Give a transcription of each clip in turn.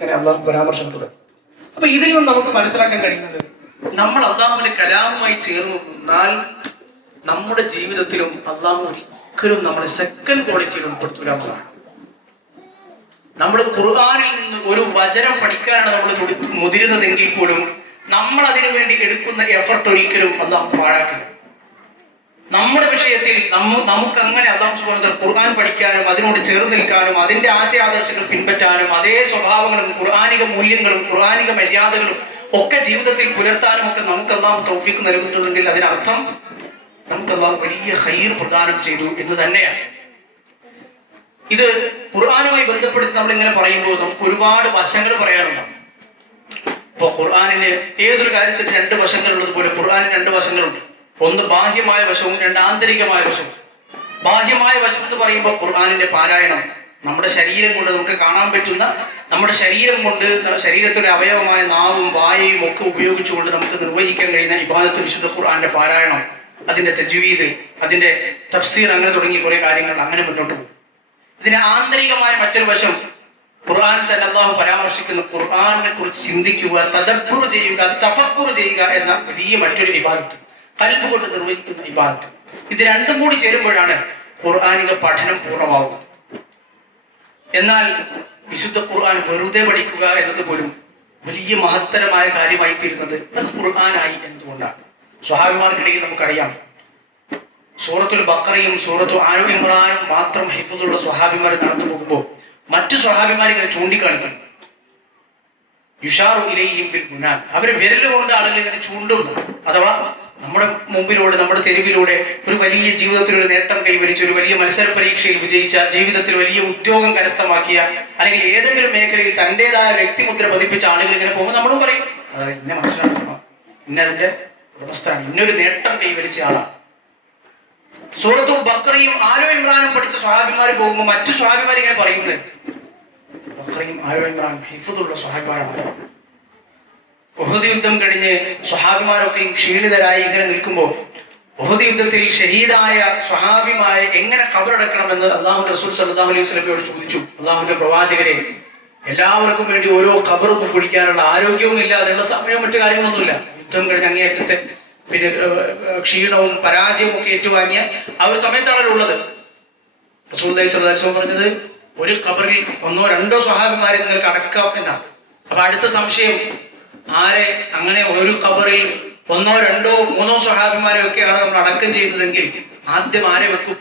അങ്ങനെ അള്ളാഹു പരാമർശിക്കുന്നത്. അപ്പൊ ഇതിൽ നിന്ന് നമുക്ക് മനസ്സിലാക്കാൻ കഴിയുന്നത്, നമ്മൾ അള്ളാഹുവിന്റെ കലാമുമായി ചേർന്ന് നിന്നാൽ നമ്മുടെ ജീവിതത്തിലും അള്ളാഹു ഒരിക്കലും നമ്മളെ സെക്കൻഡ് ക്വാളിറ്റിയിൽ ഉൾപ്പെടുത്തൂല. നമ്മൾ ഖുർആനിൽ നിന്ന് ഒരു വചനം പഠിക്കാനാണ് നമ്മൾ മുതിരുന്നതെങ്കിൽ പോലും നമ്മൾ അതിനു വേണ്ടി എടുക്കുന്ന എഫർട്ട് ഒരിക്കലും അള്ളാഹു പാഴാക്കില്ല. നമ്മുടെ വിഷയത്തിൽ നമുക്ക് അങ്ങനെ അള്ളാഹു സുബ്ഹാനഹു വ തആല ഖുർആൻ പഠിക്കാനും അതിനോട് ചേർന്ന് നിൽക്കാനും അതിന്റെ ആശയാദർശങ്ങൾ പിൻപറ്റാനും അതേ സ്വഭാവങ്ങളും ഖുർആനിക മൂല്യങ്ങളും ഖുർആനിക മര്യാദകളും ഒക്കെ ജീവിതത്തിൽ പുലർത്താനും ഒക്കെ നമുക്ക് അള്ളാഹു തൗഫീഖ് നൽകുന്നുണ്ടെങ്കിൽ അതിനർത്ഥം നമുക്ക് അള്ളാഹു വലിയ ഖൈർ പ്രദാനം ചെയ്തു എന്ന് തന്നെയാണ്. ഇത് ഖുർആനുമായി ബന്ധപ്പെടുത്തി നമ്മൾ ഇങ്ങനെ പറയുമ്പോൾ നമുക്ക് ഒരുപാട് വശങ്ങൾ പറയാനുണ്ട്. ഇപ്പൊ ഖുർആനിന് ഏതൊരു കാര്യത്തിന് രണ്ട് വശങ്ങളുള്ളത് പോലെ ഖുർആനിന് രണ്ട് വശങ്ങളുണ്ട്. ഒന്ന് ബാഹ്യമായ വശവും രണ്ട് ആന്തരികമായ വശവും. ബാഹ്യമായ വശം എന്ന് പറയുമ്പോൾ ഖുർആനിന്റെ പാരായണം, നമ്മുടെ ശരീരം കൊണ്ട് നമുക്ക് കാണാൻ പറ്റുന്ന, നമ്മുടെ ശരീരം കൊണ്ട് ശരീരത്തിലെ അവയവമായ നാവും വായയും ഒക്കെ ഉപയോഗിച്ചുകൊണ്ട് നമുക്ക് നിർവഹിക്കാൻ കഴിയുന്ന ഇബാദത്ത് വിശുദ്ധ ഖുർആന്റെ പാരായണം, അതിന്റെ തജ്വീദ്, അതിന്റെ തഫ്സീർ, അങ്ങനെ തുടങ്ങിയ കുറെ കാര്യങ്ങൾ അങ്ങനെ മുന്നോട്ട് പോകും. ഇതിന് ആന്തരികമായ മറ്റൊരു വശം ഖുർആനിൽ തന്നെ അല്ലാഹു പരാമർശിക്കുന്ന ഖുർആനിനെ കുറിച്ച് ചിന്തിക്കുക, തദബ്ബുർ ചെയ്യുക, തഫക്കുർ ചെയ്യുക എന്ന വലിയ മറ്റൊരു ഇബാദത്ത്, ഖൽബ് കൊണ്ട് നിർവഹിക്കുന്ന ഇബാദത്ത്. ഇത് രണ്ടും കൂടി ചേരുമ്പോഴാണ് ഖുർആനിക പഠനം പൂർണ്ണമാവുന്നത്. എന്നാൽ വിശുദ്ധ ഖുർആൻ വെറുതെ പഠിക്കുക എന്നത് പോലും വലിയ മഹത്തരമായ കാര്യമായി തീരുന്നത് അത് ഖുർആനായി എന്തുകൊണ്ടാണ്? സ്വഹാബിമാർക്കിടയിൽ നമുക്കറിയാം, സൂറത്തുൽ ബഖറയും സൂറത്തു ആലു ഇമ്രാനും മാത്രം ഹിഫ്ളുള്ള സ്വഹാബിമാർ നടന്നു പോകുമ്പോൾ മറ്റു സ്വഹാബിമാർ ഇങ്ങനെ ചൂണ്ടിക്കാണിക്കുന്നു. യുഷാറു ഇലൈഹിം ബിൽ ബുനാൻ, അവരെ വിരലുകൊണ്ട് ആളുകൾ ഇങ്ങനെ ചൂണ്ടുന്നു. അഥവാ നമ്മുടെ മുമ്പിലൂടെ, നമ്മുടെ തെരുവിലൂടെ ഒരു വലിയ ജീവിതത്തിലൊരു നേട്ടം കൈവരിച്ച, ഒരു വലിയ മത്സര പരീക്ഷയിൽ വിജയിച്ച, ജീവിതത്തിൽ വലിയ ഉദ്യോഗം കരസ്ഥമാക്കിയ, അല്ലെങ്കിൽ ഏതെങ്കിലും മേഖലയിൽ തൻ്റെതായ വ്യക്തിമുദ്ര പതിപ്പിച്ച ആളുകൾ ഇങ്ങനെ പോകുമ്പോൾ നമ്മളും പറയും, അതായത് ഇന്നെ മനസ്സിലാക്കണം, ഇന്നതിന്റെ ഉടമസ്ഥാനം, ഇന്നൊരു നേട്ടം കൈവരിച്ച ആളാണ്. സൂറത്തുൽ ബഖറയും ആലു ഇമ്രാനും പഠിച്ച സ്വഹാബിമാർ പോകുമ്പോൾ മറ്റു സ്വഹാബിമാർ ഇങ്ങനെ പറയുന്നത്, ബഖറയും ആലു ഇമ്രാനും ഹിഫ്ളുള്ള സ്വഹാബിമാരാണ്. ഉഹദ് യുദ്ധം കഴിഞ്ഞ് സ്വഹാബിമാരൊക്കെയും ക്ഷീണിതരായി ഇങ്ങനെ നിൽക്കുമ്പോൾ ഉഹദ് യുദ്ധത്തിൽ ഷഹീദായ സ്വഹാബിമാരെ എങ്ങനെ ഖബറടക്കണമെന്ന് അല്ലാഹുവിന്റെ റസൂൽ സല്ലല്ലാഹു അലൈഹി വസല്ലമയോട് ചോദിച്ചു. അല്ലാഹുവിന്റെ പ്രവാചകരെ, എല്ലാവർക്കും വേണ്ടി ഓരോ ഖബറൊന്നും കുഴിക്കാനുള്ള ആരോഗ്യവും ഇല്ല, അതിനുള്ള സമയവും മറ്റു കാര്യങ്ങളൊന്നുമില്ല. യുദ്ധം കഴിഞ്ഞ് അങ്ങേയറ്റത്തെ പിന്നെ ക്ഷീണവും പരാജയവും ഒക്കെ ഏറ്റുവാങ്ങിയ ആ ഒരു സമയത്താണല്ലോ ഉള്ളത്. റസൂലുള്ളാഹി സ്വല്ലല്ലാഹു അലൈഹി വസല്ലം പറഞ്ഞത് ഒരു ഖബറിൽ ഒന്നോ രണ്ടോ സ്വഹാബിമാരെ നിങ്ങൾക്ക് അടക്കാം എന്നാണ്. അപ്പൊ അടുത്ത സംശയം, ആരെ അങ്ങനെ ഒരു ഖബറിൽ ഒന്നോ രണ്ടോ മൂന്നോ സ്വഹാബിമാരെ ഒക്കെയാണ് നമ്മൾ അടക്കം ചെയ്തതെങ്കിൽ ആദ്യം ആരെ വെക്കും?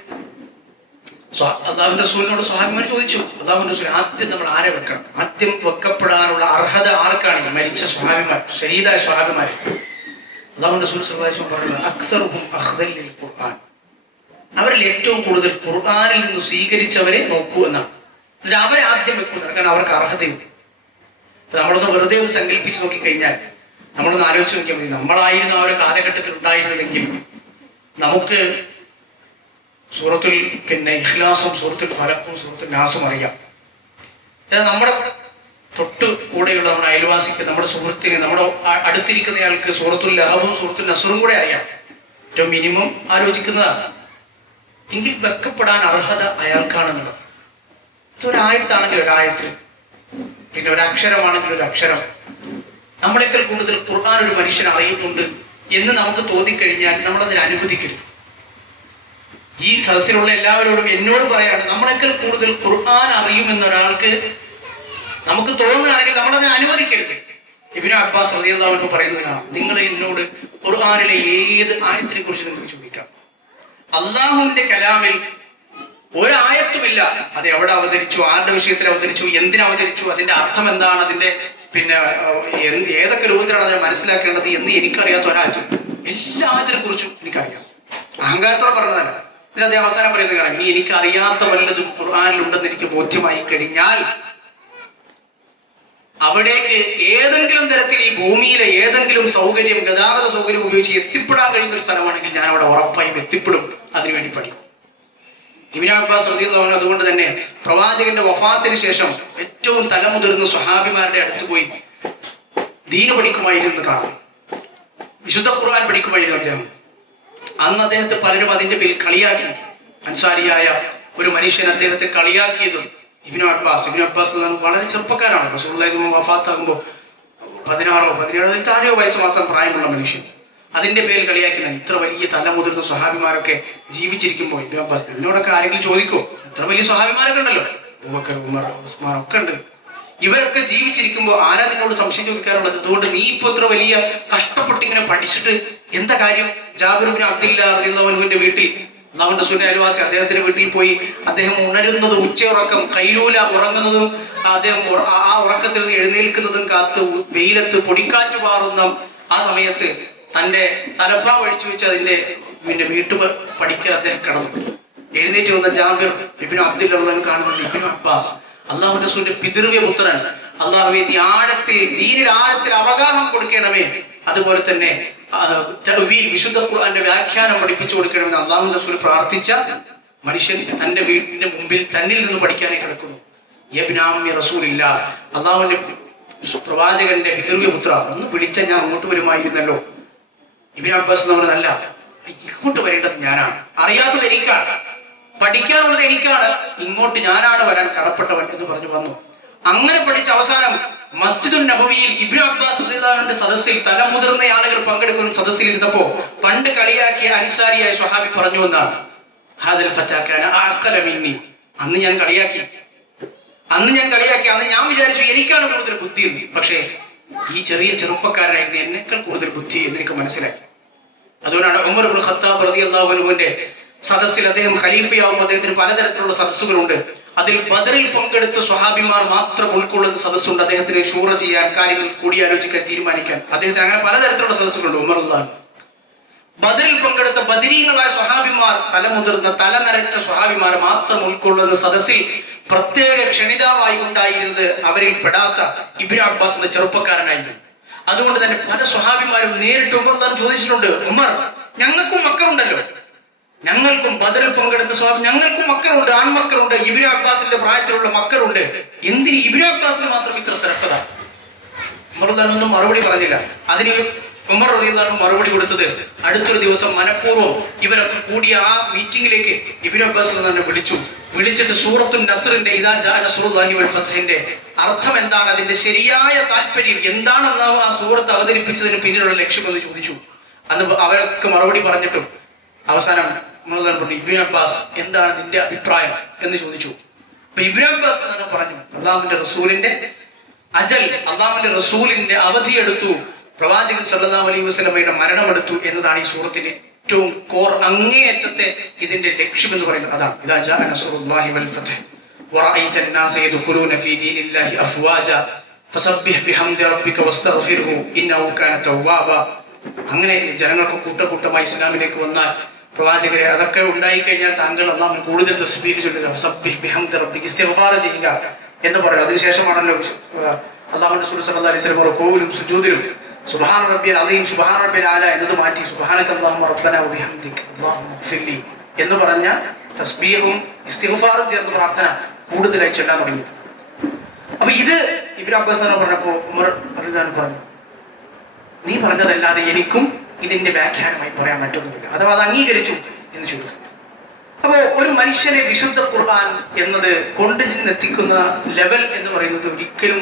അല്ലാഹുവിന്റെ റസൂലിനോട് സ്വഹാബിമാർ ചോദിച്ചു. അല്ലാഹുവിന്റെ റസൂൽ, ആദ്യം നമ്മൾ ആരെ വെക്കണം? ആദ്യം വെക്കപ്പെടാനുള്ള അർഹത ആർക്കാണ്? മരിച്ച സ്വഹാബിമാർ, ഷഹീദായ സ്വഹാബിമാർ. അല്ലാഹുവിന്റെ റസൂൽ സ്വല്ലല്ലാഹു അലൈഹി വസല്ലം പറഞ്ഞു, അക്സറുഹും അഖ്ദൽ ലിൽ ഖുർആൻ, അവരിൽ ഏറ്റവും കൂടുതൽ ഖുർആനിൽ നിന്ന് സ്വീകരിച്ചവരെ നോക്കൂ എന്നാണ്. എന്നിട്ട് അവരെ ആദ്യം വെക്കുന്നത്, കാരണം അവർക്ക് അർഹതയുണ്ട്. നമ്മളൊന്ന് വെറുതെ ഒന്ന് സങ്കല്പിച്ച് നോക്കിക്കഴിഞ്ഞാൽ, നമ്മളൊന്ന് ആലോചിച്ച് നോക്കിയാൽ മതി, നമ്മളായിരുന്നു ആ ഒരു കാലഘട്ടത്തിൽ ഉണ്ടായിരുന്നതെങ്കിൽ നമുക്ക് സൂറത്തുൽ ഇഖ്ലാസും സൂറത്തുൽ ഫലഖും സൂറത്തുൽ നാസും അറിയാം. നമ്മുടെ തൊട്ട് കൂടെയുള്ള നമ്മുടെ അയൽവാസിക്ക്, നമ്മുടെ സുഹൃത്തിന്, നമ്മുടെ അടുത്തിരിക്കുന്നയാൾക്ക് സൂറത്തുൽ ലഹബും സൂറത്തുൽ നസ്റും കൂടെ അറിയാം. ഏറ്റവും മിനിമം ആലോചിക്കുന്നതാണ്. എങ്കിൽ വെക്കപ്പെടാൻ അർഹത അയാൾക്കാണെന്നുള്ളത്. ഇതൊരായത്താണെങ്കിൽ ഒരായത്ത്, പിന്നെ ഒരു അക്ഷരമാണെങ്കിൽ ഒരു അക്ഷരം. നമ്മളെക്കാൾ കൂടുതൽ ഖുർആൻ ഒരു മനുഷ്യൻ അറിയുന്നുണ്ട് എന്ന് നമുക്ക് തോന്നിക്കഴിഞ്ഞാൽ നമ്മളതിന് അനുവദിക്കരുത്. ഈ സദസ്സിലുള്ള എല്ലാവരോടും എന്നോടും പറയാണ്, നമ്മളെക്കാൾ കൂടുതൽ ഖുർആൻ അറിയുമെന്ന ഒരാൾക്ക് നമുക്ക് തോന്നുകയാണെങ്കിൽ നമ്മളതിനെ അനുവദിക്കരുത്. ഇബ്നു അബ്ബാസ് റളിയല്ലാഹു അൻഹു പറയുന്നതാണ്, നിങ്ങൾ എന്നോട് ഖുർആനിലെ ഏത് ആയത്തിനെ കുറിച്ച് നിങ്ങൾക്ക് ചോദിക്കാം, അള്ളാഹുവിന്റെ കലാമിൽ ഒരായത്തുമില്ല അത് എവിടെ അവതരിച്ചു, ആരുടെ വിഷയത്തിൽ അവതരിച്ചു, എന്തിനവതരിച്ചു, അതിന്റെ അർത്ഥം എന്താണ്, അതിന്റെ പിന്നെ ഏതൊക്കെ രൂപത്തിലാണ് അതിനെ മനസ്സിലാക്കേണ്ടത് എന്ന് എനിക്കറിയാത്ത ഒരായത്തുമില്ല. എല്ലാ ആയത്തിനെ കുറിച്ചും എനിക്കറിയാം. അഹങ്കാരത്തോടെ പറഞ്ഞതല്ല. ഇതിന് അതേ അവസാനം പറയുന്നത് കാണാം, ഇനി എനിക്ക് അറിയാത്ത വല്ലതും ഖുർആനിലുണ്ടെന്ന് എനിക്ക് ബോധ്യമായി കഴിഞ്ഞാൽ അവിടേക്ക് ഏതെങ്കിലും തരത്തിൽ ഈ ഭൂമിയിലെ ഏതെങ്കിലും സൗകര്യം, ഗതാഗത സൗകര്യം ഉപയോഗിച്ച് എത്തിപ്പെടാൻ കഴിയുന്ന ഒരു സ്ഥലമാണെങ്കിൽ ഞാൻ അവിടെ ഉറപ്പായും എത്തിപ്പെടും, അതിനുവേണ്ടി പഠിക്കും. ഇബ്നു അബ്ബാസ് റളിയല്ലാഹു അൻഹു അതുകൊണ്ട് തന്നെ പ്രവാചകന്റെ വഫാത്തിന് ശേഷം ഏറ്റവും തലമുതിർന്ന സ്വഹാബിമാരുടെ അടുത്ത് പോയി ദീന് പഠിക്കുമായിരുന്നു കാണാം. വിശുദ്ധ ഖുർആൻ പഠിക്കുമായിരുന്നു അദ്ദേഹം. അന്ന് അദ്ദേഹത്തെ പലരും അതിന്റെ പേരിൽ കളിയാക്കി. അൻസാരിയായ ഒരു മനുഷ്യൻ അദ്ദേഹത്തെ കളിയാക്കിയതും ഇബ്നു അബ്ബാസ് വളരെ ചെറുപ്പക്കാരാണ്. റസൂലുള്ളാഹി വഫാത്താകുമ്പോൾ 16 താഴെയോ വയസ്സ് മാത്രം പ്രായമുള്ള മനുഷ്യൻ. അതിന്റെ പേരിൽ കളിയാക്കി ഇത്ര വലിയ തലമുതിർന്ന സ്വഹാബിമാരൊക്കെ ജീവിച്ചിരിക്കുമ്പോൾ ഇബ്നു അബ്ബാസ്, ഇതിനോടൊക്കെ ആരെങ്കിലും ചോദിക്കോ? ഇത്ര വലിയ സ്വഹാബിമാരൊക്കെ ഉണ്ടല്ലോ, അബൂബക്കർ, ഉമർ, ഉസ്മാൻ ഒക്കെ ഉണ്ട്. ഇവരൊക്കെ ജീവിച്ചിരിക്കുമ്പോൾ ആരാ നിന്നോട് സംശയം ചോദിക്കാറുള്ളത്? അതുകൊണ്ട് നീ ഇപ്പൊ ഇത്ര വലിയ കഷ്ടപ്പെട്ട് ഇങ്ങനെ പഠിച്ചിട്ട് എന്താ കാര്യം? ജാബിർ ഇബ്നു അബ്ദുല്ലാഹ് റളിയല്ലാഹു അൻഹുവിന്റെ വീട്ടിൽ, അല്ലാഹുവിന്റെ റസൂലിന്റെ അയൽവാസി, അദ്ദേഹത്തിന്റെ വീട്ടിൽ പോയി അദ്ദേഹം ഉണരുന്നത്, ഉച്ചയുറക്കം, കൈലൂല ഉറങ്ങുന്നതും അദ്ദേഹം ആ ഉറക്കത്തിൽ നിന്ന് എഴുന്നേൽക്കുന്നതും കാത്ത് വെയിലത്ത് പൊടിക്കാറ്റ് പാറുന്ന ആ സമയത്ത് തന്റെ തലപ്പാ ഒഴിച്ചു വെച്ച് അതിന്റെ വീട്ടു പഠിക്കൽ അദ്ദേഹം കിടന്നു. എഴുന്നേറ്റ് വന്ന ജാബിർ ഇബ്നു അബ്ദുല്ലാഹ് കാണുന്നത് ഇബ്നു അബ്ബാസ്, അള്ളാഹുവിന്റെ റസൂലിന്റെ പിതൃവ്യ പുത്രൻ. അള്ളാഹുവേ, നീ ദീനിൽ ആഴത്തിൽ അവഗാഹം കൊടുക്കണമേ, അതുപോലെ തന്നെ വിശുദ്ധ ഖുർആന്റെ വ്യാഖ്യാനം പഠിപ്പിച്ചു കൊടുക്കണമെന്ന് അള്ളാഹുവിന്റെ റസൂൽ പ്രാർത്ഥിച്ച മനുഷ്യൻ തന്റെ വീട്ടിന്റെ മുമ്പിൽ തന്നിൽ നിന്ന് പഠിക്കാനായി കിടക്കുന്നു. യബ്നാമ്മി റസൂലില്ല, അള്ളാഹുവിന്റെ പ്രവാചകന്റെ പിതൃവ്യ പുത്ര, ഒന്ന് വിളിച്ച ഞാൻ അങ്ങോട്ട് വരുമായിരുന്നല്ലോ. ഇബ്നു അബ്ബാസ് നമ്മളല്ല, ഇങ്ങോട്ട് വരേണ്ടത് ഞാനാണ്, അറിയാത്തത് എനിക്കാണ്, പഠിക്കാനുള്ളത് എനിക്കാണ്, ഇങ്ങോട്ട് ഞാനാണ് വരാൻ കടപ്പെട്ടവൻ എന്ന് പറഞ്ഞു വന്നു. അങ്ങനെ പഠിച്ച അവസാനം മസ്ജിദുൻ നബവിയിൽ ഇബ്നു അബ്ബാസ് റളിയല്ലാഹുവിന്റെ സദസ്സിൽ തലമുതിർന്ന ആളുകൾ പങ്കെടുക്കുന്ന സദസ്സിൽ ഇരുന്നപ്പോ പണ്ട് കളിയാക്കിയ അൻസാരിയായ സ്വഹാബി പറഞ്ഞു എന്നാണ്, ഹാദൽ ഫതാ കാന അഅഖല മിന്നി. അന്ന് ഞാൻ കളിയാക്കി, അന്ന് ഞാൻ വിചാരിച്ചു എനിക്കാണ് കൂടുതൽ ബുദ്ധി എന്ന്. പക്ഷേ ഈ ചെറുപ്പക്കാരനായിരുന്നു എന്നേക്കാൾ കൂടുതൽ ബുദ്ധി എന്ന് എനിക്ക് മനസ്സിലായി. അതുകൊണ്ടാണ് ഉമർ ഇബ്നു ഖത്താബ് റളിയല്ലാഹു അൻഹുവിന്റെ സദസ്സിൽ, അദ്ദേഹം ഖലീഫയാവുമ്പോൾ അദ്ദേഹത്തിന് പലതരത്തിലുള്ള സദസ്സുകളുണ്ട്. അതിൽ ബദറിൽ പങ്കെടുത്ത സ്വഹാബിമാർ മാത്രം ഉൾക്കൊള്ളുന്ന സദസ്സുണ്ട്. അദ്ദേഹത്തിന് ഷൂറ ചെയ്യാൻ, കാര്യങ്ങൾ കൂടിയാലോചിക്കാൻ, തീരുമാനിക്കാൻ അദ്ദേഹത്തിന് അങ്ങനെ പലതരത്തിലുള്ള സദസ്സുകളുണ്ട്. ഉമർ റളിയല്ലാഹു ബദറിൽ പങ്കെടുത്ത ബദരീങ്ങളായ സ്വഹാബിമാർ, തലമുതിർന്ന തലനരച്ച സ്വഹാബിമാർ മാത്രം ഉൾക്കൊള്ളുന്ന സദസ്സിൽ പ്രത്യേക ക്ഷണിതാവായി ഉണ്ടായിരുന്നത് അവരിൽ പെടാത്ത ഇബ്നു അബ്ബാസ് എന്ന ചെറുപ്പക്കാരനായിരുന്നു. അതുകൊണ്ട് തന്നെ പല സ്വഹാബിമാരും നേരിട്ട് ഉമർ ചോദിച്ചിട്ടുണ്ട്, ഉമർ, ഞങ്ങൾക്കും മക്കളുണ്ടല്ലോ, ഞങ്ങൾക്കും ബദറിൽ പങ്കെടുത്ത സ്വഹാബി, ഞങ്ങൾക്കും മക്കളുണ്ട്, ആൺമക്കളുണ്ട്, ഇബ്നു അബ്ബാസിന്റെ പ്രായത്തിലുള്ള മക്കളുണ്ട്, എന്തിന് ഇബ്നു അബ്ബാസിന് മാത്രം ഇത്ര ശ്രദ്ധ? ഉമർ ഒന്നും മറുപടി പറഞ്ഞില്ല. അതിന് ഉമർ റളിയല്ലാഹു മറുപടി കൊടുത്തത്, അടുത്തൊരു ദിവസം മനഃപൂർവ്വം ഇവരൊക്കെ കൂടിയ ആ മീറ്റിംഗിലേക്ക് ഇബ്നു അബ്ബാസ് തന്നെ വിളിച്ചിട്ട് സൂറത്തുൻ നസ്റിന്റെ ഇദാ ജാഅ നസ്റുല്ലാഹി വൽ ഫത്ഹിന്റെ അർത്ഥം എന്താണ്, അതിന്റെ ശരിയായ താല്പര്യം എന്താണ്, അല്ലാഹു ആ സൂറത്ത് അവതരിപ്പിച്ചതിന് പിന്നിലുള്ള ലക്ഷ്യം എന്ന് ചോദിച്ചു. അന്ന് അവരൊക്കെ മറുപടി പറഞ്ഞിട്ടും അവസാനം പറഞ്ഞു, ഇബ്നു അബ്ബാസ്, എന്താണ് നിന്റെ അഭിപ്രായം എന്ന് ചോദിച്ചു. അപ്പൊ ഇബ്നു അബ്ബാസ് തന്നെ പറഞ്ഞു, അല്ലാഹുവിന്റെ റസൂലിന്റെ അജൽ, അല്ലാഹുവിന്റെ റസൂലിന്റെ അവധിയെടുത്തു, പ്രവാചകൻ സല്ലല്ലാഹു അലൈഹി വസല്ലമയുടെ മരണമെടുത്തു എന്നതാണ് ഈ സൂറത്തിന്റെ ഏറ്റവും കോർ, അങ്ങേയറ്റത്തെ ഇതിന്റെ ലക്ഷ്യം എന്ന് പറയുന്നത് അതാണ്. ഇദാ ജാഅ നസ്റുല്ലാഹി വൽ ഫത്ഹ് വറഅയ്ത അന്നാസ യദ്ഖുലൂന ഫീ ദീനില്ലാഹി അഫ്വാജ ഫസബ്ബിഹ് ബിഹംദി റബ്ബിക വസ്തഗ്ഫിർഹു ഇന്നഹു കാന തവ്വാബ. അങ്ങനെ ജനങ്ങൾക്ക് കൂട്ടമായി ഇസ്ലാമിലേക്ക് വന്നാൽ, പ്രവാചകരെ അതൊക്കെ ഉണ്ടായി കഴിഞ്ഞാൽ താങ്കൾ അല്ലാഹുവിനെ കൂടുതൽ തസ്ബീഹ് ചൊല്ലുക, ഫസബ്ബിഹ് ബിഹംദി റബ്ബിക, ഇസ്തിഗ്ഫാർ ചെയ്യുക എന്ന് പറയും. അതിനുശേഷമാണല്ലോ അല്ലാഹുവിന്റെ റസൂൽ സല്ലല്ലാഹു അലൈഹി വസല്ലം റൂകൂലും സുജൂദിലും സുബ്ഹാന റബ്ബിയൽ അദീം, സുബ്ഹാന റബ്ബിയൽ ആല എന്നത് മാറ്റി സുബ്ഹാനക അല്ലാഹുമ്മ റബ്ബനാ വബിഹംദിക അല്ലാഹുമ്മ ഗ്ഫിർലി എന്ന് പറഞ്ഞ തസ്ബീഹും ഇസ്തിഗ്ഫാറും ചേർന്ന പ്രാർത്ഥന കൂടുതലായി ചൊല്ലാൻ തുടങ്ങി. അപ്പൊ ഇത് ഇബ്നു അബ്ബാസ് പറഞ്ഞപ്പോൾ ഉമർ റളിയല്ലാഹു പറഞ്ഞു, നീ പറഞ്ഞതല്ലാതെ എനിക്കും ഇതിന്റെ വ്യാഖ്യാനമായി പറയാൻ പറ്റുന്നില്ല, അഥവാ അത് അംഗീകരിച്ചു എന്ന് ചോദിച്ചു. അപ്പോ ഒരു മനുഷ്യനെ വിശുദ്ധ ഖുർആൻ എന്നത് കൊണ്ടുചെന്നെത്തിക്കുന്ന ലെവൽ എന്ന് പറയുന്നത് ഒരിക്കലും,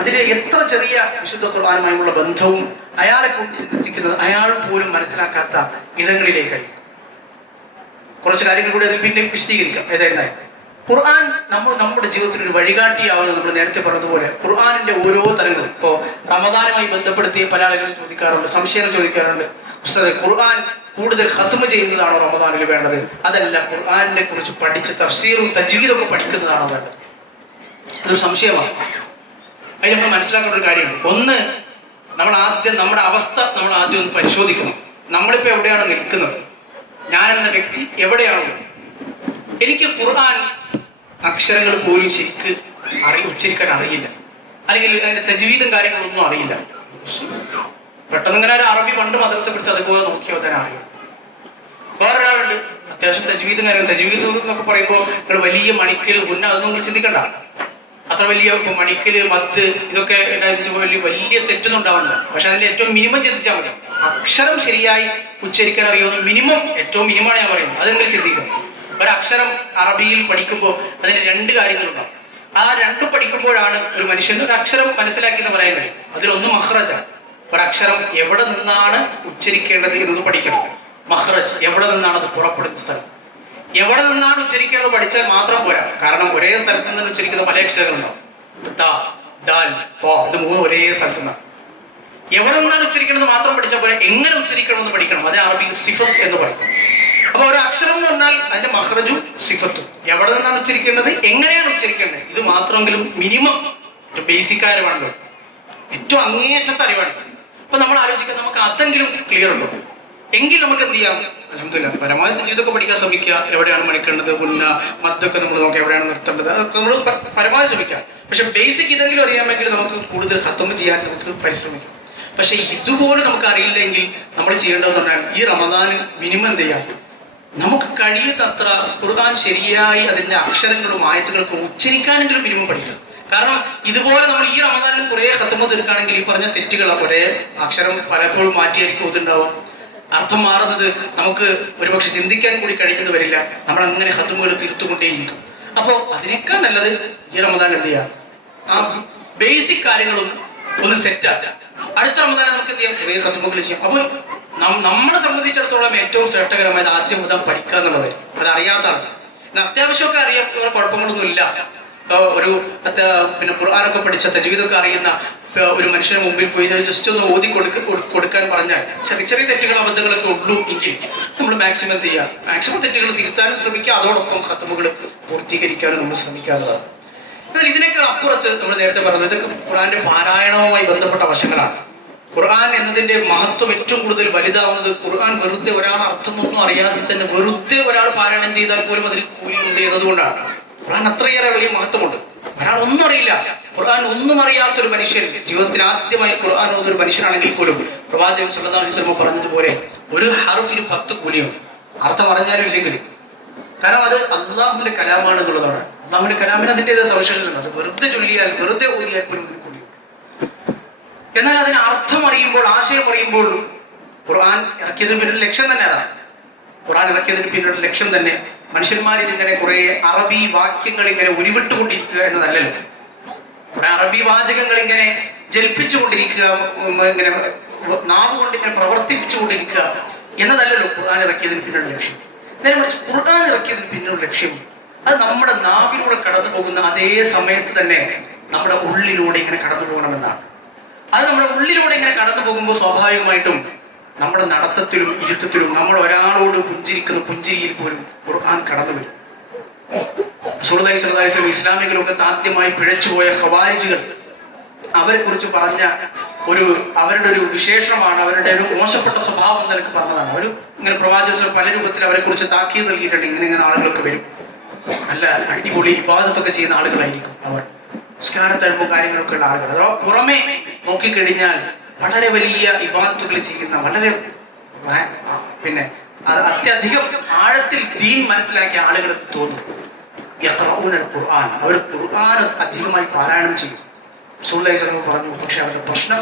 അതിലെ എത്ര ചെറിയ വിശുദ്ധ ഖുർആനുമായുള്ള ബന്ധവും അയാളെ കൊണ്ടുചെന്നെത്തിക്കുന്നത് അയാൾ പോലും മനസ്സിലാക്കാത്ത ഇടങ്ങളിലേക്കായി. കുറച്ച് കാര്യങ്ങൾ കൂടി അതിൽ പിന്നെ വിശദീകരിക്കാം. ഏതായിരുന്നാലും ഖുർആൻ നമ്മുടെ ജീവിതത്തിൽ ഒരു വഴികാട്ടിയാവുന്നത്, നമ്മൾ നേരത്തെ പറഞ്ഞതുപോലെ ഖുർആനിന്റെ ഓരോ തലങ്ങളും. ഇപ്പോ റമദാനുമായി ബന്ധപ്പെടുത്തി പല ആളുകളും ചോദിക്കാറുണ്ട്, സംശയങ്ങൾ ചോദിക്കാറുണ്ട്, ഉസ്താദേ, ഖുർആൻ കൂടുതൽ ഖത്മ ചെയ്യുന്നതാണോ റമദാനിൽ വേണ്ടത്, അതല്ല ഖുർആനിനെ കുറിച്ച് പഠിച്ച് തഫ്സീറും തജ്വീദും ഒക്കെ പഠിക്കുന്നതാണോ വേണ്ടത്? അതൊരു സംശയമാണ്. അതിൽ നമ്മൾ മനസ്സിലാക്കേണ്ട ഒരു കാര്യമാണ്. ഒന്ന്, നമ്മുടെ അവസ്ഥ നമ്മൾ ആദ്യം ഒന്ന് പരിശോധിക്കണം. നമ്മളിപ്പോ എവിടെയാണ് നിൽക്കുന്നത്? ഞാനെന്ന വ്യക്തി എവിടെയാണ്? എനിക്ക് ഖുർആൻ അക്ഷരങ്ങൾ പോലും ശരിക്ക് ഉച്ചരിക്കാൻ അറിയില്ല, അല്ലെങ്കിൽ അതിന്റെ തജ്വീദും കാര്യങ്ങളൊന്നും അറിയില്ല. പെട്ടെന്ന് ഇങ്ങനെ ഒരു അറബി പണ്ട് മദ്രസ പിടിച്ച് അതുപോലെ നോക്കിയാൽ തന്നെ അറിയും. വേറൊരാളുണ്ട് അത്യാവശ്യം തജ്വീദും കാര്യങ്ങൾ, തജ്വീദ് എന്നൊക്കെ പറയുമ്പോൾ നിങ്ങൾ വലിയ മണിക്കല് മുന്നേ അതൊന്നും നിങ്ങൾ ചിന്തിക്കണ്ട. അത്ര വലിയ മണിക്കല് മത്ത് ഇതൊക്കെ വലിയ തെറ്റൊന്നും ഉണ്ടാവുന്നില്ല. പക്ഷെ അതിന്റെ ഏറ്റവും മിനിമം ചിന്തിച്ചാൽ മതി. അക്ഷരം ശരിയായി ഉച്ചരിക്കാൻ അറിയുമെന്ന് ഏറ്റവും മിനിമമാണ് ഞാൻ പറയുന്നത്. അത് നിങ്ങൾ ചിന്തിക്കും. ഒരക്ഷരം അറബിയിൽ പഠിക്കുമ്പോൾ അതിന് രണ്ട് കാര്യങ്ങളുണ്ടാവും. ആ രണ്ടും പഠിക്കുമ്പോഴാണ് ഒരു മനുഷ്യന് ഒരു അക്ഷരം മനസ്സിലാക്കി എന്ന് പറയാൻ കഴിയും. അതിലൊന്ന് മഹ്റജാണ്. ഒരക്ഷരം എവിടെ നിന്നാണ് ഉച്ചരിക്കേണ്ടത് എന്നത് പഠിക്കണം. മഹ്റജ്, എവിടെ നിന്നാണ് അത് പുറപ്പെടുന്ന സ്ഥലം, എവിടെ നിന്നാണ് ഉച്ചരിക്കേണ്ടത് പഠിച്ചാൽ മാത്രം പോരാ. കാരണം ഒരേ സ്ഥലത്ത് നിന്ന് ഉച്ചരിക്കുന്ന പല അക്ഷരങ്ങളുണ്ടാവും. ത, ദാൽ, ത, ഇത് മൂന്നും ഒരേ സ്ഥലത്ത് നിന്നാണ്. എവിടെ നിന്നാണ് ഉച്ചരിക്കേണ്ടത് മാത്രം പഠിച്ചാൽ പോരാ, എങ്ങനെ ഉച്ചരിക്കണമെന്ന് പഠിക്കണം. അത് അറബിയിൽ സിഫത്ത് എന്ന് പറയും. അപ്പൊ ഒരു അക്ഷരം എന്ന് പറഞ്ഞാൽ അതിന്റെ മഹ്റജും സിഫത്തും, എവിടെ നിന്നാണ് ഉച്ചരിക്കേണ്ടത്, എങ്ങനെയാണ് ഉച്ചരിക്കേണ്ടത്, ഇത് മാത്രമെങ്കിലും മിനിമം ബേസിക് അറിവാണല്ലോ, ഏറ്റവും അങ്ങേയറ്റത്തെ അറിവാണ്. അപ്പൊ നമ്മൾ ആലോചിക്കുക, നമുക്ക് അതെങ്കിലും ക്ലിയർ ഉണ്ടോ? എങ്കിൽ നമുക്ക് എന്ത് ചെയ്യാം? അൽഹംദുലില്ലാഹ് പരമാവധി ജീവിതമൊക്കെ പഠിക്കാൻ ശ്രമിക്കുക. എവിടെയാണ് മണിക്കേണ്ടത്, മുന്ന മദ്ദൊക്കെ നമ്മൾ നോക്കുക, എവിടെയാണ് നിർത്തേണ്ടത്, അതൊക്കെ നമ്മൾ പരമാവധി ശ്രമിക്കാം. പക്ഷെ ബേസിക് ഇതെങ്കിലും അറിയാമെങ്കിൽ നമുക്ക് കൂടുതൽ ഖത്മ് ചെയ്യാൻ നമുക്ക് പരിശ്രമിക്കാം. പക്ഷെ ഇതുപോലെ നമുക്ക് അറിയില്ലെങ്കിൽ നമ്മൾ ചെയ്യേണ്ടതെന്ന് പറഞ്ഞാൽ ഈ റമദാന് മിനിമം എന്ത് ചെയ്യാം, നമുക്ക് കഴിയുന്നത്ര ഖുർആൻ ശരിയായി അതിന്റെ അക്ഷരങ്ങളും ആയത്തുകൾക്കും ഉച്ചരിക്കാനെങ്കിലും മിനിമം പഠിക്കുക. കാരണം ഇതുപോലെ നമ്മൾ ഈ റമദാനിൽ കുറെ ഖത്മ തീർക്കുകയാണെങ്കിൽ ഈ പറഞ്ഞ തെറ്റുകൾ, ഒരേ അക്ഷരം പലപ്പോഴും മാറ്റിയായിരിക്കും ഇതുണ്ടാവാം, അർത്ഥം മാറുന്നത് നമുക്ക് ഒരുപക്ഷെ ചിന്തിക്കാൻ കൂടി കഴിഞ്ഞെന്ന് വരില്ല. നമ്മൾ അങ്ങനെ ഖത്മുകൾ തീർത്തുകൊണ്ടേയിരിക്കും. അപ്പോൾ അതിനേക്കാൾ നല്ലത് ഈ റമദാൻ എന്ത് ചെയ്യാം, ആ ബേസിക് കാര്യങ്ങളും ഒന്ന് സെറ്റാക്കാം. അടുത്ത റമദാൻ നമുക്ക് എന്ത് ചെയ്യാം, കുറേ ഖത്മുകൾ ചെയ്യാം. അപ്പോൾ നമ്മളെ സംബന്ധിച്ചിടത്തോളം ഏറ്റവും ശ്രേഷ്ഠകരമായത് ആദ്യം മുതൽ പഠിക്കുക എന്നുള്ളതായിരിക്കും. അത് അറിയാത്ത ആൾക്കാർ അത്യാവശ്യമൊക്കെ അറിയാം, കുഴപ്പങ്ങളൊന്നും ഇല്ല. ഒരു പിന്നെ ഖുർആനൊക്കെ പഠിച്ച തജ്വീദൊക്കെ അറിയുന്ന ഒരു മനുഷ്യന് മുമ്പിൽ പോയി ജസ്റ്റ് ഒന്ന് ഓതി കൊടുക്കാൻ പറഞ്ഞാൽ ചെറിയ ചെറിയ തെറ്റുകൾ അബദ്ധങ്ങളൊക്കെ ഉള്ളൂ എങ്കിൽ നമ്മൾ മാക്സിമം ചെയ്യുക, മാക്സിമം തെറ്റുകൾ തിരുത്താനും ശ്രമിക്കുക, അതോടൊപ്പം ഖത്മുകൾ പൂർത്തീകരിക്കാനും നമ്മൾ ശ്രമിക്കാവുന്നതാണ്. എന്നാൽ ഇതിനേക്കാൾ അപ്പുറത്ത് നമ്മൾ നേരത്തെ പറഞ്ഞത് ഇതൊക്കെ ഖുർആന്റെ പാരായണവുമായി ബന്ധപ്പെട്ട വശങ്ങളാണ്. ഖുർആൻ എന്നതിന്റെ മഹത്വം ഏറ്റവും കൂടുതൽ വലുതാവുന്നത് ഖുർആൻ വെറുതെ ഒരാൾ അർത്ഥമൊന്നും അറിയാതെ തന്നെ വെറുതെ ഒരാൾ പാരായണം ചെയ്താൽ പോലും അതിൽ കൂലിയുണ്ട് എന്നതുകൊണ്ടാണ്. ഖുർആൻ അത്രയേറെ വലിയ മഹത്വമുണ്ട്. ഒരാൾ ഒന്നും അറിയില്ല, ഖുർആൻ ഒന്നും അറിയാത്തൊരു മനുഷ്യൻ ജീവിതത്തിൽ ആദ്യമായി ഖുർആൻ ഓതുന്ന ഒരു മനുഷ്യനാണെങ്കിൽ പോലും പ്രവാചകൻ സല്ലല്ലാഹു അലൈഹി വസല്ലം പറഞ്ഞതുപോലെ ഒരു ഹർഫിന് 10 കൂലിയുണ്ട്, അർത്ഥം അറിഞ്ഞാലും ഇല്ലെങ്കിലും. കാരണം അത് അള്ളാഹുവിന്റെ കലാമാണ് എന്നുള്ളതാണ്. അള്ളാഹുവിന്റെ കലാമിന് അതിൻ്റെതായ സവിശേഷതയുണ്ട്. അത് വെറുതെ ചൊല്ലിയാൽ വെറുതെ ഓതിയാൽ പോലും ഒരു കൂലിയുണ്ട്. എന്നാൽ അതിന് അർത്ഥം അറിയുമ്പോൾ, ആശയം അറിയുമ്പോൾ, ഖുർആൻ ഇറക്കിയതിന് പിന്നിൽ ലക്ഷ്യം തന്നെ അതാണ്. ഖുർആൻ ഇറക്കിയതിന് പിന്നിലുള്ള ലക്ഷ്യം തന്നെ മനുഷ്യന്മാർ ഇതിങ്ങനെ കുറെ അറബി വാക്യങ്ങൾ ഇങ്ങനെ ഉരുവിട്ടുകൊണ്ടിരിക്കുക എന്നതല്ലല്ലോ. കുറെ അറബി വാചകങ്ങൾ ഇങ്ങനെ ജൽപ്പിച്ചുകൊണ്ടിരിക്കുക, ഇങ്ങനെ നാവ് കൊണ്ട് ഇങ്ങനെ പ്രവർത്തിപ്പിച്ചുകൊണ്ടിരിക്കുക എന്നതല്ലല്ലോ ഖുർആൻ ഇറക്കിയതിന് പിന്നിലുള്ള ലക്ഷ്യം. നേരെ മറിച്ച് ഖുർആൻ ഇറക്കിയതിന് പിന്നിലുള്ള ലക്ഷ്യം അത് നമ്മുടെ നാവിലൂടെ കടന്നു പോകുന്ന അതേ സമയത്ത് തന്നെ നമ്മുടെ ഉള്ളിലൂടെ ഇങ്ങനെ കടന്നു പോകണമെന്നാണ്. അത് നമ്മുടെ ഉള്ളിലൂടെ ഇങ്ങനെ കടന്നു പോകുമ്പോൾ സ്വാഭാവികമായിട്ടും നമ്മുടെ നടത്തത്തിലും ഇരുത്തത്തിലും നമ്മൾ ഒരാളോട് പുഞ്ചിരിക്കുന്ന പുഞ്ചിരിയിൽ പോലും ഖുർആൻ കടന്നു വരും. റസൂലുള്ളാഹി സ്വല്ലല്ലാഹു അലൈഹി വസല്ലം ഇസ്ലാമികളൊക്കെ ആദ്യമായി പിഴച്ചുപോയ ഖവാരിജുകൾ, അവരെ കുറിച്ച് പറഞ്ഞ അവരുടെ ഒരു വിശേഷണമാണ്, അവരുടെ ഒരു മോശപ്പെട്ട സ്വഭാവം എന്നൊക്കെ പറഞ്ഞതാണ്. അവർ ഇങ്ങനെ പ്രവാചകർ പല രൂപത്തിൽ അവരെ കുറിച്ച് താക്കീത് നൽകിയിട്ടുണ്ട്. ഇങ്ങനെ ആളുകളൊക്കെ വരും, നല്ല അടിപൊളി ഇബാദത്തൊക്കെ ചെയ്യുന്ന ആളുകളായിരിക്കും അവർ, നിസ്കാരത്തഴമ്പും കാര്യങ്ങളൊക്കെ ഉള്ള ആളുകൾ. അഥവാ പുറമെ നോക്കിക്കഴിഞ്ഞാൽ വളരെ വലിയ ഇബാദത്തുകൾ ചെയ്യുന്ന, വളരെ പിന്നെ അത്യധികം ആഴത്തിൽ ദീൻ മനസ്സിലാക്കിയ ആളുകൾ തോന്നും. ഖുർആൻ, അവർ ഖുർആൻ അധികമായി പാരായണം ചെയ്യും. റസൂലുള്ളാഹി സ്വല്ലല്ലാഹു അലൈഹി വസല്ലം പറഞ്ഞു, പക്ഷെ അവരുടെ പ്രശ്നം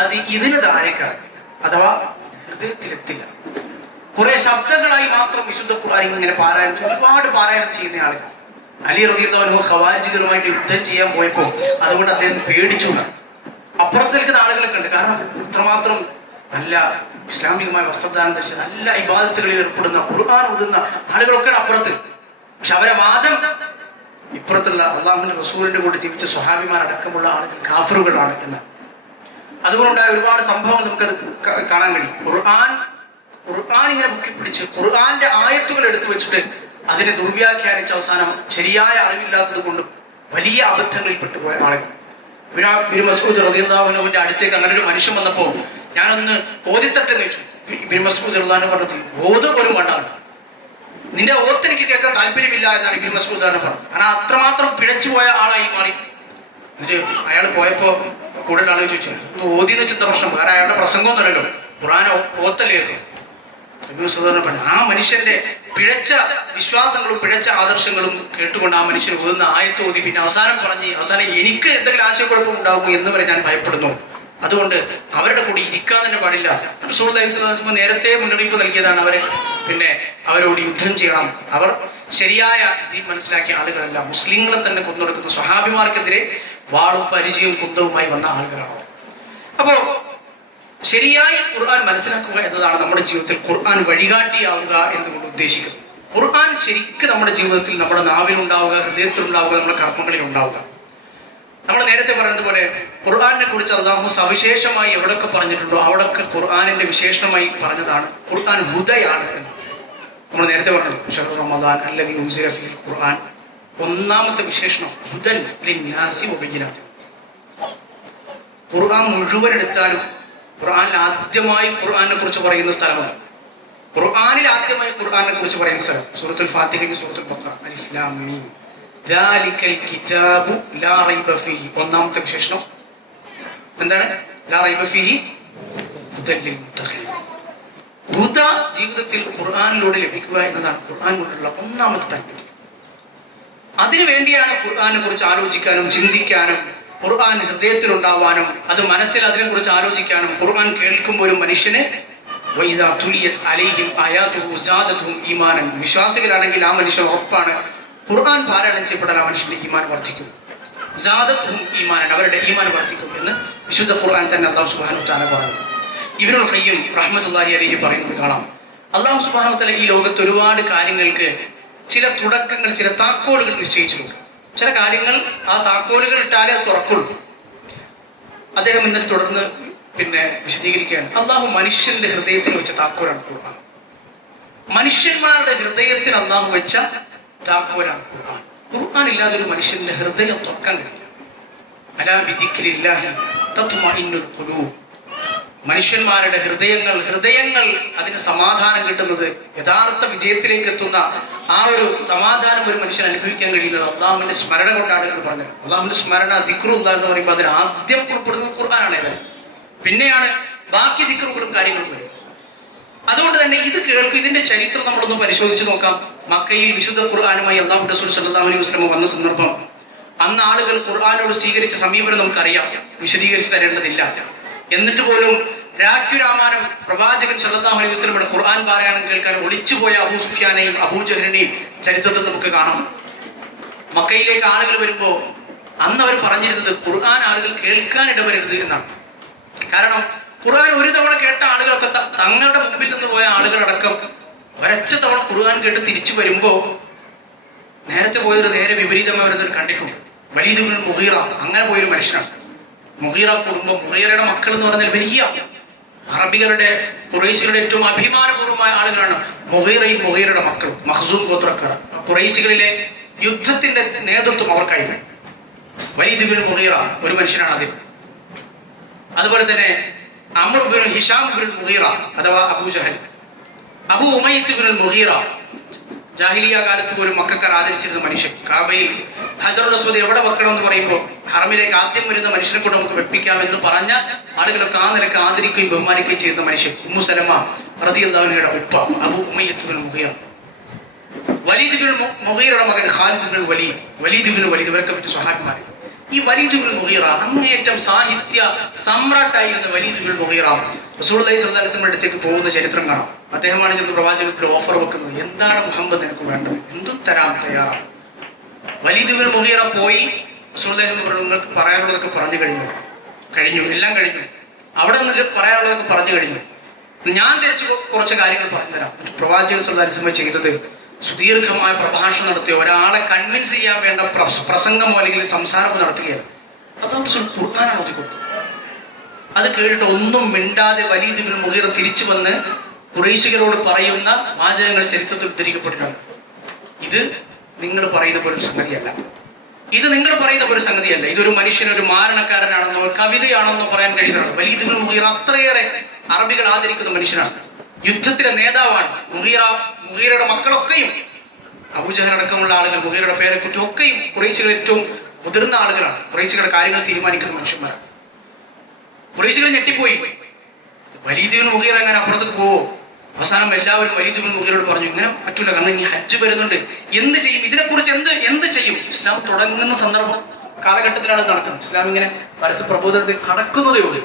അത് ഇതിന് താഴേക്കാണ്, അഥവാ ഹൃദയത്തിലെത്തില്ല. കുറെ ശബ്ദങ്ങളായി മാത്രം വിശുദ്ധ ഖുർആൻ ഇങ്ങനെ പാരായണം ചെയ്യും, ഒരുപാട് പാരായണം ചെയ്യുന്ന ആളുകൾ. അലി റളിയല്ലാഹു അൻഹു ഖവാരിജികളുമായിട്ട് യുദ്ധം ചെയ്യാൻ പോയപ്പോൾ അതുകൊണ്ട് അദ്ദേഹം പേടിച്ചു. അപ്പുറത്ത് നിൽക്കുന്ന ആളുകളൊക്കെ ഉണ്ട്, കാരണം ഇത്രമാത്രം നല്ല ഇസ്ലാമികമായ വസ്ത്രദാനം ധരിച്ച് നല്ല ഇബാദത്തുകളിൽ ഏർപ്പെടുന്ന ഖുർആൻ ഓതുന്ന ആളുകളൊക്കെ അപ്പുറത്ത്. പക്ഷെ അവരെ വാദം ഇപ്പുറത്തുള്ള അള്ളാഹുവിന്റെ റസൂലിന്റെ കൂടെ ജീവിച്ച സ്വഹാബിമാരടക്കമുള്ള ആളുകൾ കാഫിറുകളാണ് എന്ന്. അതുകൊണ്ടുണ്ടായ ഒരുപാട് സംഭവങ്ങൾ നമുക്കത് കാണാൻ കഴിയും. ഖുർആൻ ഇങ്ങനെ പൊക്കിപ്പിടിച്ച് ഖുർആന്റെ ആയത്തുകൾ എടുത്തു വെച്ചിട്ട് അതിനെ ദുർവ്യാഖ്യാനിച്ച അവസാനം ശരിയായ അറിവില്ലാത്തത് കൊണ്ട് വലിയ അബദ്ധങ്ങളിൽപ്പെട്ടു പോയ ആളുകൾ. ഇബ്നു മസ്ഊദ് റളിയല്ലാഹു അൻഹുവിന്റെ അടുത്തേക്ക് അങ്ങനെ ഒരു മനുഷ്യൻ വന്നപ്പോൾ ഞാനൊന്ന് ഓതിത്തട്ടെന്ന് വെച്ചു. ഇബ്നു മസ്ഊദ് റളിയല്ലാഹു അൻഹു പറഞ്ഞത്, ഓത് പോലും വേണ്ടാണ്, നിന്റെ ഓത്ത് എനിക്ക് കേൾക്കാൻ താല്പര്യമില്ല എന്നാണ് ഇബ്നു മസ്ഊദ് പറഞ്ഞത്. കാരണം അത്രമാത്രം പിഴച്ചുപോയ ആളായി മാറി. എന്നിട്ട് അയാൾ പോയപ്പോ കൂടുതൽ ആളുകൾ ചോദിച്ചു, ഒന്ന് ഓതിന്ന് വെച്ചെന്താ പ്രശ്നം, വേറെ അയാളുടെ പ്രസംഗമൊന്നും അല്ലല്ലോ, ഖുർആൻ ഓത്തല്ലായിരുന്നു. ആ മനുഷ്യന്റെ പിഴച്ച വിശ്വാസങ്ങളും പിഴച്ച ആദർശങ്ങളും കേട്ടുകൊണ്ട് ആ മനുഷ്യൻ ഓതുന്ന ആയത്ത് ഓതി പിന്നെ അവസാനം എനിക്ക് എന്തെങ്കിലും ആശയക്കുഴപ്പം ഉണ്ടാകുമോ എന്ന് വരെ ഞാൻ ഭയപ്പെടുന്നു. അതുകൊണ്ട് അവരുടെ കൂടി ഇരിക്കാൻ തന്നെ പാടില്ല. റസൂലുള്ളാഹി സ്വല്ലല്ലാഹു അലൈഹി വസല്ലം നേരത്തെ മുന്നറിയിപ്പ് നൽകിയതാണ്, അവരോട് യുദ്ധം ചെയ്യണം, അവർ ശരിയായ ദീൻ മനസ്സിലാക്കിയ ആളുകളല്ല, മുസ്ലിങ്ങളെ തന്നെ കൊന്നൊടുക്കുന്ന സ്വഹാബിമാർക്കെതിരെ വാളും പരിചയവും കുന്തവുമായി വന്ന ആളുകളാണ്. അപ്പോ ശരിയായി ഖുർആൻ മനസ്സിലാക്കുക എന്നതാണ് നമ്മുടെ ജീവിതത്തിൽ ഖുർആൻ വഴികാട്ടിയാവുക എന്നുകൊണ്ട് ഉദ്ദേശിക്കുന്നത്. ഖുർആൻ ശരിക്കും നമ്മുടെ ജീവിതത്തിൽ, നമ്മുടെ നാവിലുണ്ടാവുക, ഹൃദയത്തിലുണ്ടാവുക, നമ്മുടെ കർമ്മങ്ങളിൽ ഉണ്ടാവുക. നമ്മൾ നേരത്തെ പറഞ്ഞതുപോലെ ഖുർആനെ കുറിച്ച് അല്ലാഹു സവിശേഷമായി എവിടെയൊക്കെ പറഞ്ഞിട്ടുണ്ടോ അവിടെയൊക്കെ ഖുർആനിന്റെ വിശേഷണമായി പറഞ്ഞതാണ് ഖുർആൻ ഹുദയാണ് എന്ന്. നമ്മൾ നേരത്തെ പറഞ്ഞു ഷഹ്റു റമദാൻ അല്ലദീ ഉൻസില ഫീഹിൽ ഖുർആൻ. ഒന്നാമത്തെ വിശേഷണം ഹുദൻ ലിന്നാസി വബയ്യിനാത്ത്. ഖുർആൻ മുഴുവൻ എടുത്താലും ഖുർആനിൽ ആദ്യമായി ഖുർആനെ കുറിച്ച് പറയുന്ന സ്ഥലമാണ്. ഖുർആനിൽ ആദ്യമായി ഖുർആനെ കുറിച്ച് പറയുന്ന സ്ഥലം സൂറത്തുൽ ഫാത്തിഹ, സൂറത്തുൽ ബഖറ, അലിഫ് ലാം മീം ദാലികൽ കിതാബു ലാ റൈബ ഫീഹി. ഒന്നാമത്തെ വിശേഷണം എന്താണ്? ലാ റൈബ ഫീഹി ഹുദൻ ലിൽ മുത്തഖീൻ. ഹുദ ജീവിതത്തിൽ ഖുർആനിലൂടെ ലഭിക്കുക എന്നതാണ് ഖുർആൻ കൊണ്ടുള്ള ഒന്നാമത്തെ താല്പര്യം. അതിനു വേണ്ടിയാണ് ഖുർആനെ കുറിച്ച് ആലോചിക്കാനും ചിന്തിക്കാനും ഖുർആൻ ഹൃദയത്തിലുണ്ടാവാനും അത് മനസ്സിൽ അതിനെക്കുറിച്ച് ആലോചിക്കാനും ഖുർആൻ കേൾക്കുമ്പോൾ ഒരു മനുഷ്യനെ വഇദാ തുലിയത് അലൈഹിം ആയാതുഹു സാദതുഹും ഈമാനൻ. വിശ്വാസികളാണെങ്കിൽ ആ മനുഷ്യൻ ഉറപ്പാണ് ഖുർആൻ പാരായണം ചെയ്യപ്പെടാൻ ആ മനുഷ്യന്റെ ഈമാൻ വർദ്ധിക്കും. സാദതുഹും ഈമാനൻ, അവരുടെ ഈമാൻ വർദ്ധിക്കും എന്ന് വിശുദ്ധ ഖുർആൻ തന്നെ അല്ലാഹു സുബ്ഹാനഹു വ തആല പറഞ്ഞു. ഇബ്നുൽ ഖയ്യിം റഹ്മത്തുള്ളാഹി അലൈഹി പറയുന്നത് കാണാം, അല്ലാഹു സുബ്ഹാനഹു വ തആല ഈ ലോകത്ത് ഒരുപാട് കാര്യങ്ങൾക്ക് ചില തുടക്കങ്ങൾ, ചില താക്കോലുകൾ നിശ്ചയിച്ചിട്ടുണ്ട്. ചില കാര്യങ്ങൾ ആ താക്കോലുകൾ ഇട്ടാലേ അത് തുറക്കുള്ളൂ. അദ്ദേഹം എന്നിട്ട് തുടർന്ന് വിശദീകരിക്കുകയാണ്, അള്ളാഹു മനുഷ്യന്റെ ഹൃദയത്തിൽ വെച്ച താക്കോലാണ് ഖുർആൻ. മനുഷ്യന്മാരുടെ ഹൃദയത്തിൽ അള്ളാഹു വെച്ച താക്കോലാണ് ഖുർആൻ. ഖുർആൻ ഇല്ലാതെ ഒരു മനുഷ്യന്റെ ഹൃദയം തുറക്കാൻ കഴിയില്ല. അലാ ബിദിക്രില്ലാഹി തത്മഇന്നുൽ ഖുലൂബ്. മനുഷ്യന്മാരുടെ ഹൃദയങ്ങൾ അതിന് സമാധാനം കിട്ടുന്നത്, യഥാർത്ഥ വിജയത്തിലേക്ക് എത്തുന്ന ആ ഒരു സമാധാനം ഒരു മനുഷ്യൻ അനുഭവിക്കാൻ കഴിയുന്നത് അള്ളാഹുവിന്റെ സ്മരണ കൊണ്ടാണ് എന്ന് പറഞ്ഞത്. അള്ളാഹുവിന്റെ സ്മരണ ദിക്റുല്ലാഹ് എന്ന് പറയുമ്പോൾ അതിന് ആദ്യം ഉൾപ്പെടുന്നത് ഖുർആനാണ്. ഏതായാലും പിന്നെയാണ് ബാക്കി ദിക്റുകളും കാര്യങ്ങളും വരും. അതുകൊണ്ട് തന്നെ ഇത് കേൾക്കും. ഇതിന്റെ ചരിത്രം നമ്മളൊന്ന് പരിശോധിച്ച് നോക്കാം. മക്കയിൽ വിശുദ്ധ ഖുർആനുമായി അല്ലാഹുവിന്റെ റസൂൽ സ്വല്ലല്ലാഹു അലൈഹി വസല്ലം വന്ന സന്ദർഭം, അന്ന് ആളുകൾ ഖുർആനോട് സ്വീകരിച്ച സമീപനം നമുക്കറിയാം, വിശദീകരിച്ച് തരേണ്ടതില്ല. എന്നിട്ട് പോലും രാജ്ഞുരാമാനം പ്രവാചകൻ സല്ലല്ലാഹു അലൈഹി വസല്ലമയുടെ ഖുർആൻ പാരായണം കേൾക്കാൻ ഒളിച്ചുപോയ അബൂ സുഫിയാനെയും അബൂജഹലിനെയും ചരിത്രത്തിൽ നമുക്ക് കാണാം. മക്കയിലേക്ക് ആളുകൾ വരുമ്പോൾ അന്ന് അവർ പറഞ്ഞിരുന്നത് ഖുർആൻ ആളുകൾ കേൾക്കാൻ ഇടവരരുത് എന്നാണ്. കാരണം ഖുർആൻ ഒരു തവണ കേട്ട ആളുകളൊക്കെ തങ്ങളുടെ മുമ്പിൽ നിന്ന് പോയ ആളുകളടക്കം ഒരൊറ്റ തവണ ഖുർആൻ കേട്ട് തിരിച്ചു വരുമ്പോ നേരത്തെ പോയൊരു നേരെ വിപരീതമായി വരുന്നവർ കണ്ടിട്ടുണ്ട്. വലീദ് ഇബ്നുൽ മുഗീറ അങ്ങനെ പോയൊരു മനുഷ്യനാണ്. മുഗീറ കുടുംബം, മുഗീറയുടെ മക്കൾ എന്ന് പറഞ്ഞാൽ വലിയ അറബികളുടെ ഖുറൈശികളുടെ ഏറ്റവും അഭിമാനപൂർവമായ ആളുകളാണ് മുഗീറയും മുഗീറയുടെ മക്കളും. മഖ്സൂം ഗോത്രക്കാർ, ഖുറൈശികളിലെ യുദ്ധത്തിന്റെ നേതൃത്വം അവർക്കായിരുന്നു. വലീദ് ഇബ്നുൽ മുഗീറ ഒരു മനുഷ്യനാണ് അതിൽ. അതുപോലെ തന്നെ അംർ ഇബ്നു ഹിഷാം ഇബ്നുൽ മുഗീറ അഥവാ അബൂജഹൽ, അബൂ ഉമയ്യത്ത് ഇബ്നുൽ മുഗീറ, ജാഹിലിയ കാലത്ത് പോലും മക്കക്കാർ ആദരിച്ചിരുന്ന മനുഷ്യൻ. കാബയിൽ ഹജറുൽ അസ്വദ് എവിടെ വെക്കണമെന്ന് പറയുമ്പോൾ ഹറമിലേക്ക് ആദ്യം വരുന്ന മനുഷ്യനെ കൊണ്ട് നമുക്ക് വെപ്പിക്കാം എന്ന് പറഞ്ഞ ആളുകളൊക്കെ ആ നിലക്ക് ആദരിക്കുകയും ബഹുമാനിക്കുകയും ചെയ്യുന്ന മനുഷ്യൻ ഉമ്മു സലമ റളിയല്ലാഹു അൻഹയുടെ ഉപ്പ അബൂ ഉമയ്യത്ത് ഇബ്നുൽ മുഗീറ. വലീദ് ഇബ്നുൽ മുഗീറയുടെ മകൻ ഖാലിദ് ഇബ്നുൽ വലീദ് ഇബ്നുൽ വലീദ്, ഇവരൊക്കെ പറ്റി സ്വഹാബിമാർ. ഈ വലീദ് ഇബ്നുൽ മുഗീറ അങ്ങേയറ്റം സാഹിത്യ സമ്രാട്ടായിരുന്ന വലീദ് ഇബ്നുൽ മുഗീറ റസൂലുള്ളാഹി സ്വല്ലല്ലാഹു അലൈഹി വസല്ലമയുടെ അടുത്തേക്ക് പോകുന്ന ചരിത്രം കാണാം. അദ്ദേഹമാണ് ചെന്ന് പ്രവാചകത്തിൽ ഓഫർ വെക്കുന്നത്, എന്താണ് മുഹമ്മദ് നിനക്ക് വേണ്ടത്, എന്തും തരാൻ തയ്യാറാണ്. വലീദ് ഇബ്നുൽ മുഗീറ പോയി റസൂലുള്ളാഹി നിങ്ങൾക്ക് പറയാനുള്ളതൊക്കെ പറഞ്ഞു കഴിഞ്ഞു, എല്ലാം കഴിഞ്ഞു. അവിടെ നിന്ന് പറയാനുള്ളതൊക്കെ പറഞ്ഞു കഴിഞ്ഞു. ഞാൻ തിരിച്ച് കുറച്ച് കാര്യങ്ങൾ പറഞ്ഞുതരാം. പ്രവാചകൻ സ്വല്ലല്ലാഹു അലൈഹി വസല്ലം ചെയ്തത് സുദീർഘമായ പ്രഭാഷണം നടത്തിയ ഒരാളെ കൺവിൻസ് ചെയ്യാൻ വേണ്ട പ്രസംഗമോ അല്ലെങ്കിൽ സംസാരമോ നടത്തുകയാണ്. അതുകൊണ്ട് ഖുർആനാണ് ഓതി കൊടുത്തത്. അത് കേട്ടിട്ട് ഒന്നും മിണ്ടാതെ വലീദ് ഇബ്നുൽ മുഗീറ തിരിച്ചു വന്ന് ഖുറൈശികളോട് പറയുന്ന വാചകങ്ങൾ ചരിത്രത്തിൽ ഉദ്ധരിക്കപ്പെട്ടിട്ടുണ്ട്. ഇത് നിങ്ങൾ പറയുന്ന പോലെ ഒരു സംഗതിയല്ല, ഇതൊരു മനുഷ്യൻ ഒരു മാരണക്കാരനാണെന്നോ കവിതയാണെന്നോ പറയാൻ കഴിയുന്നതാണ്. വലീദ് ഇബ്നുൽ മുഗീറ അത്രയേറെ അറബികൾ ആദരിക്കുന്ന മനുഷ്യനാണ്, യുദ്ധത്തിലെ നേതാവാണ്. മുഗീറയുടെ മക്കളൊക്കെയും അബൂജഹൽ അടക്കമുള്ള ആളുകൾ, മുഗീറയുടെ പേരെക്കുറ്റും ഒക്കെയും ഖുറൈശികൾ ഏറ്റവും മുതിർന്ന ആളുകളാണ്. ഖുറൈശികളുടെ കാര്യങ്ങൾ തീരുമാനിക്കുന്ന മനുഷ്യന്മാരാണ്. ഖുറൈശികൾ ഞെട്ടിപ്പോയി, വലീദ് ഇബ്നുൽ മുഗീറ അങ്ങനെ അപ്പുറത്തേക്ക് പോവോ? അവസാനം എല്ലാവരും വലീദ് ഇബ്നുൽ മുഗീറയോട് പറഞ്ഞു, ഇങ്ങനെ പറ്റൂല, കാരണം ഇനി ഹജ്ജ് വരുന്നുണ്ട്, എന്ത് ചെയ്യും, ഇതിനെക്കുറിച്ച് എന്ത് ചെയ്യും? ഇസ്ലാം തുടങ്ങുന്ന സന്ദർഭം കാലഘട്ടത്തിലാണ് നടക്കുന്നത്. ഇസ്ലാം ഇങ്ങനെ പരസ്യ പ്രബോധനത്തിൽ കടക്കുന്നതേ ഉള്ളൂ.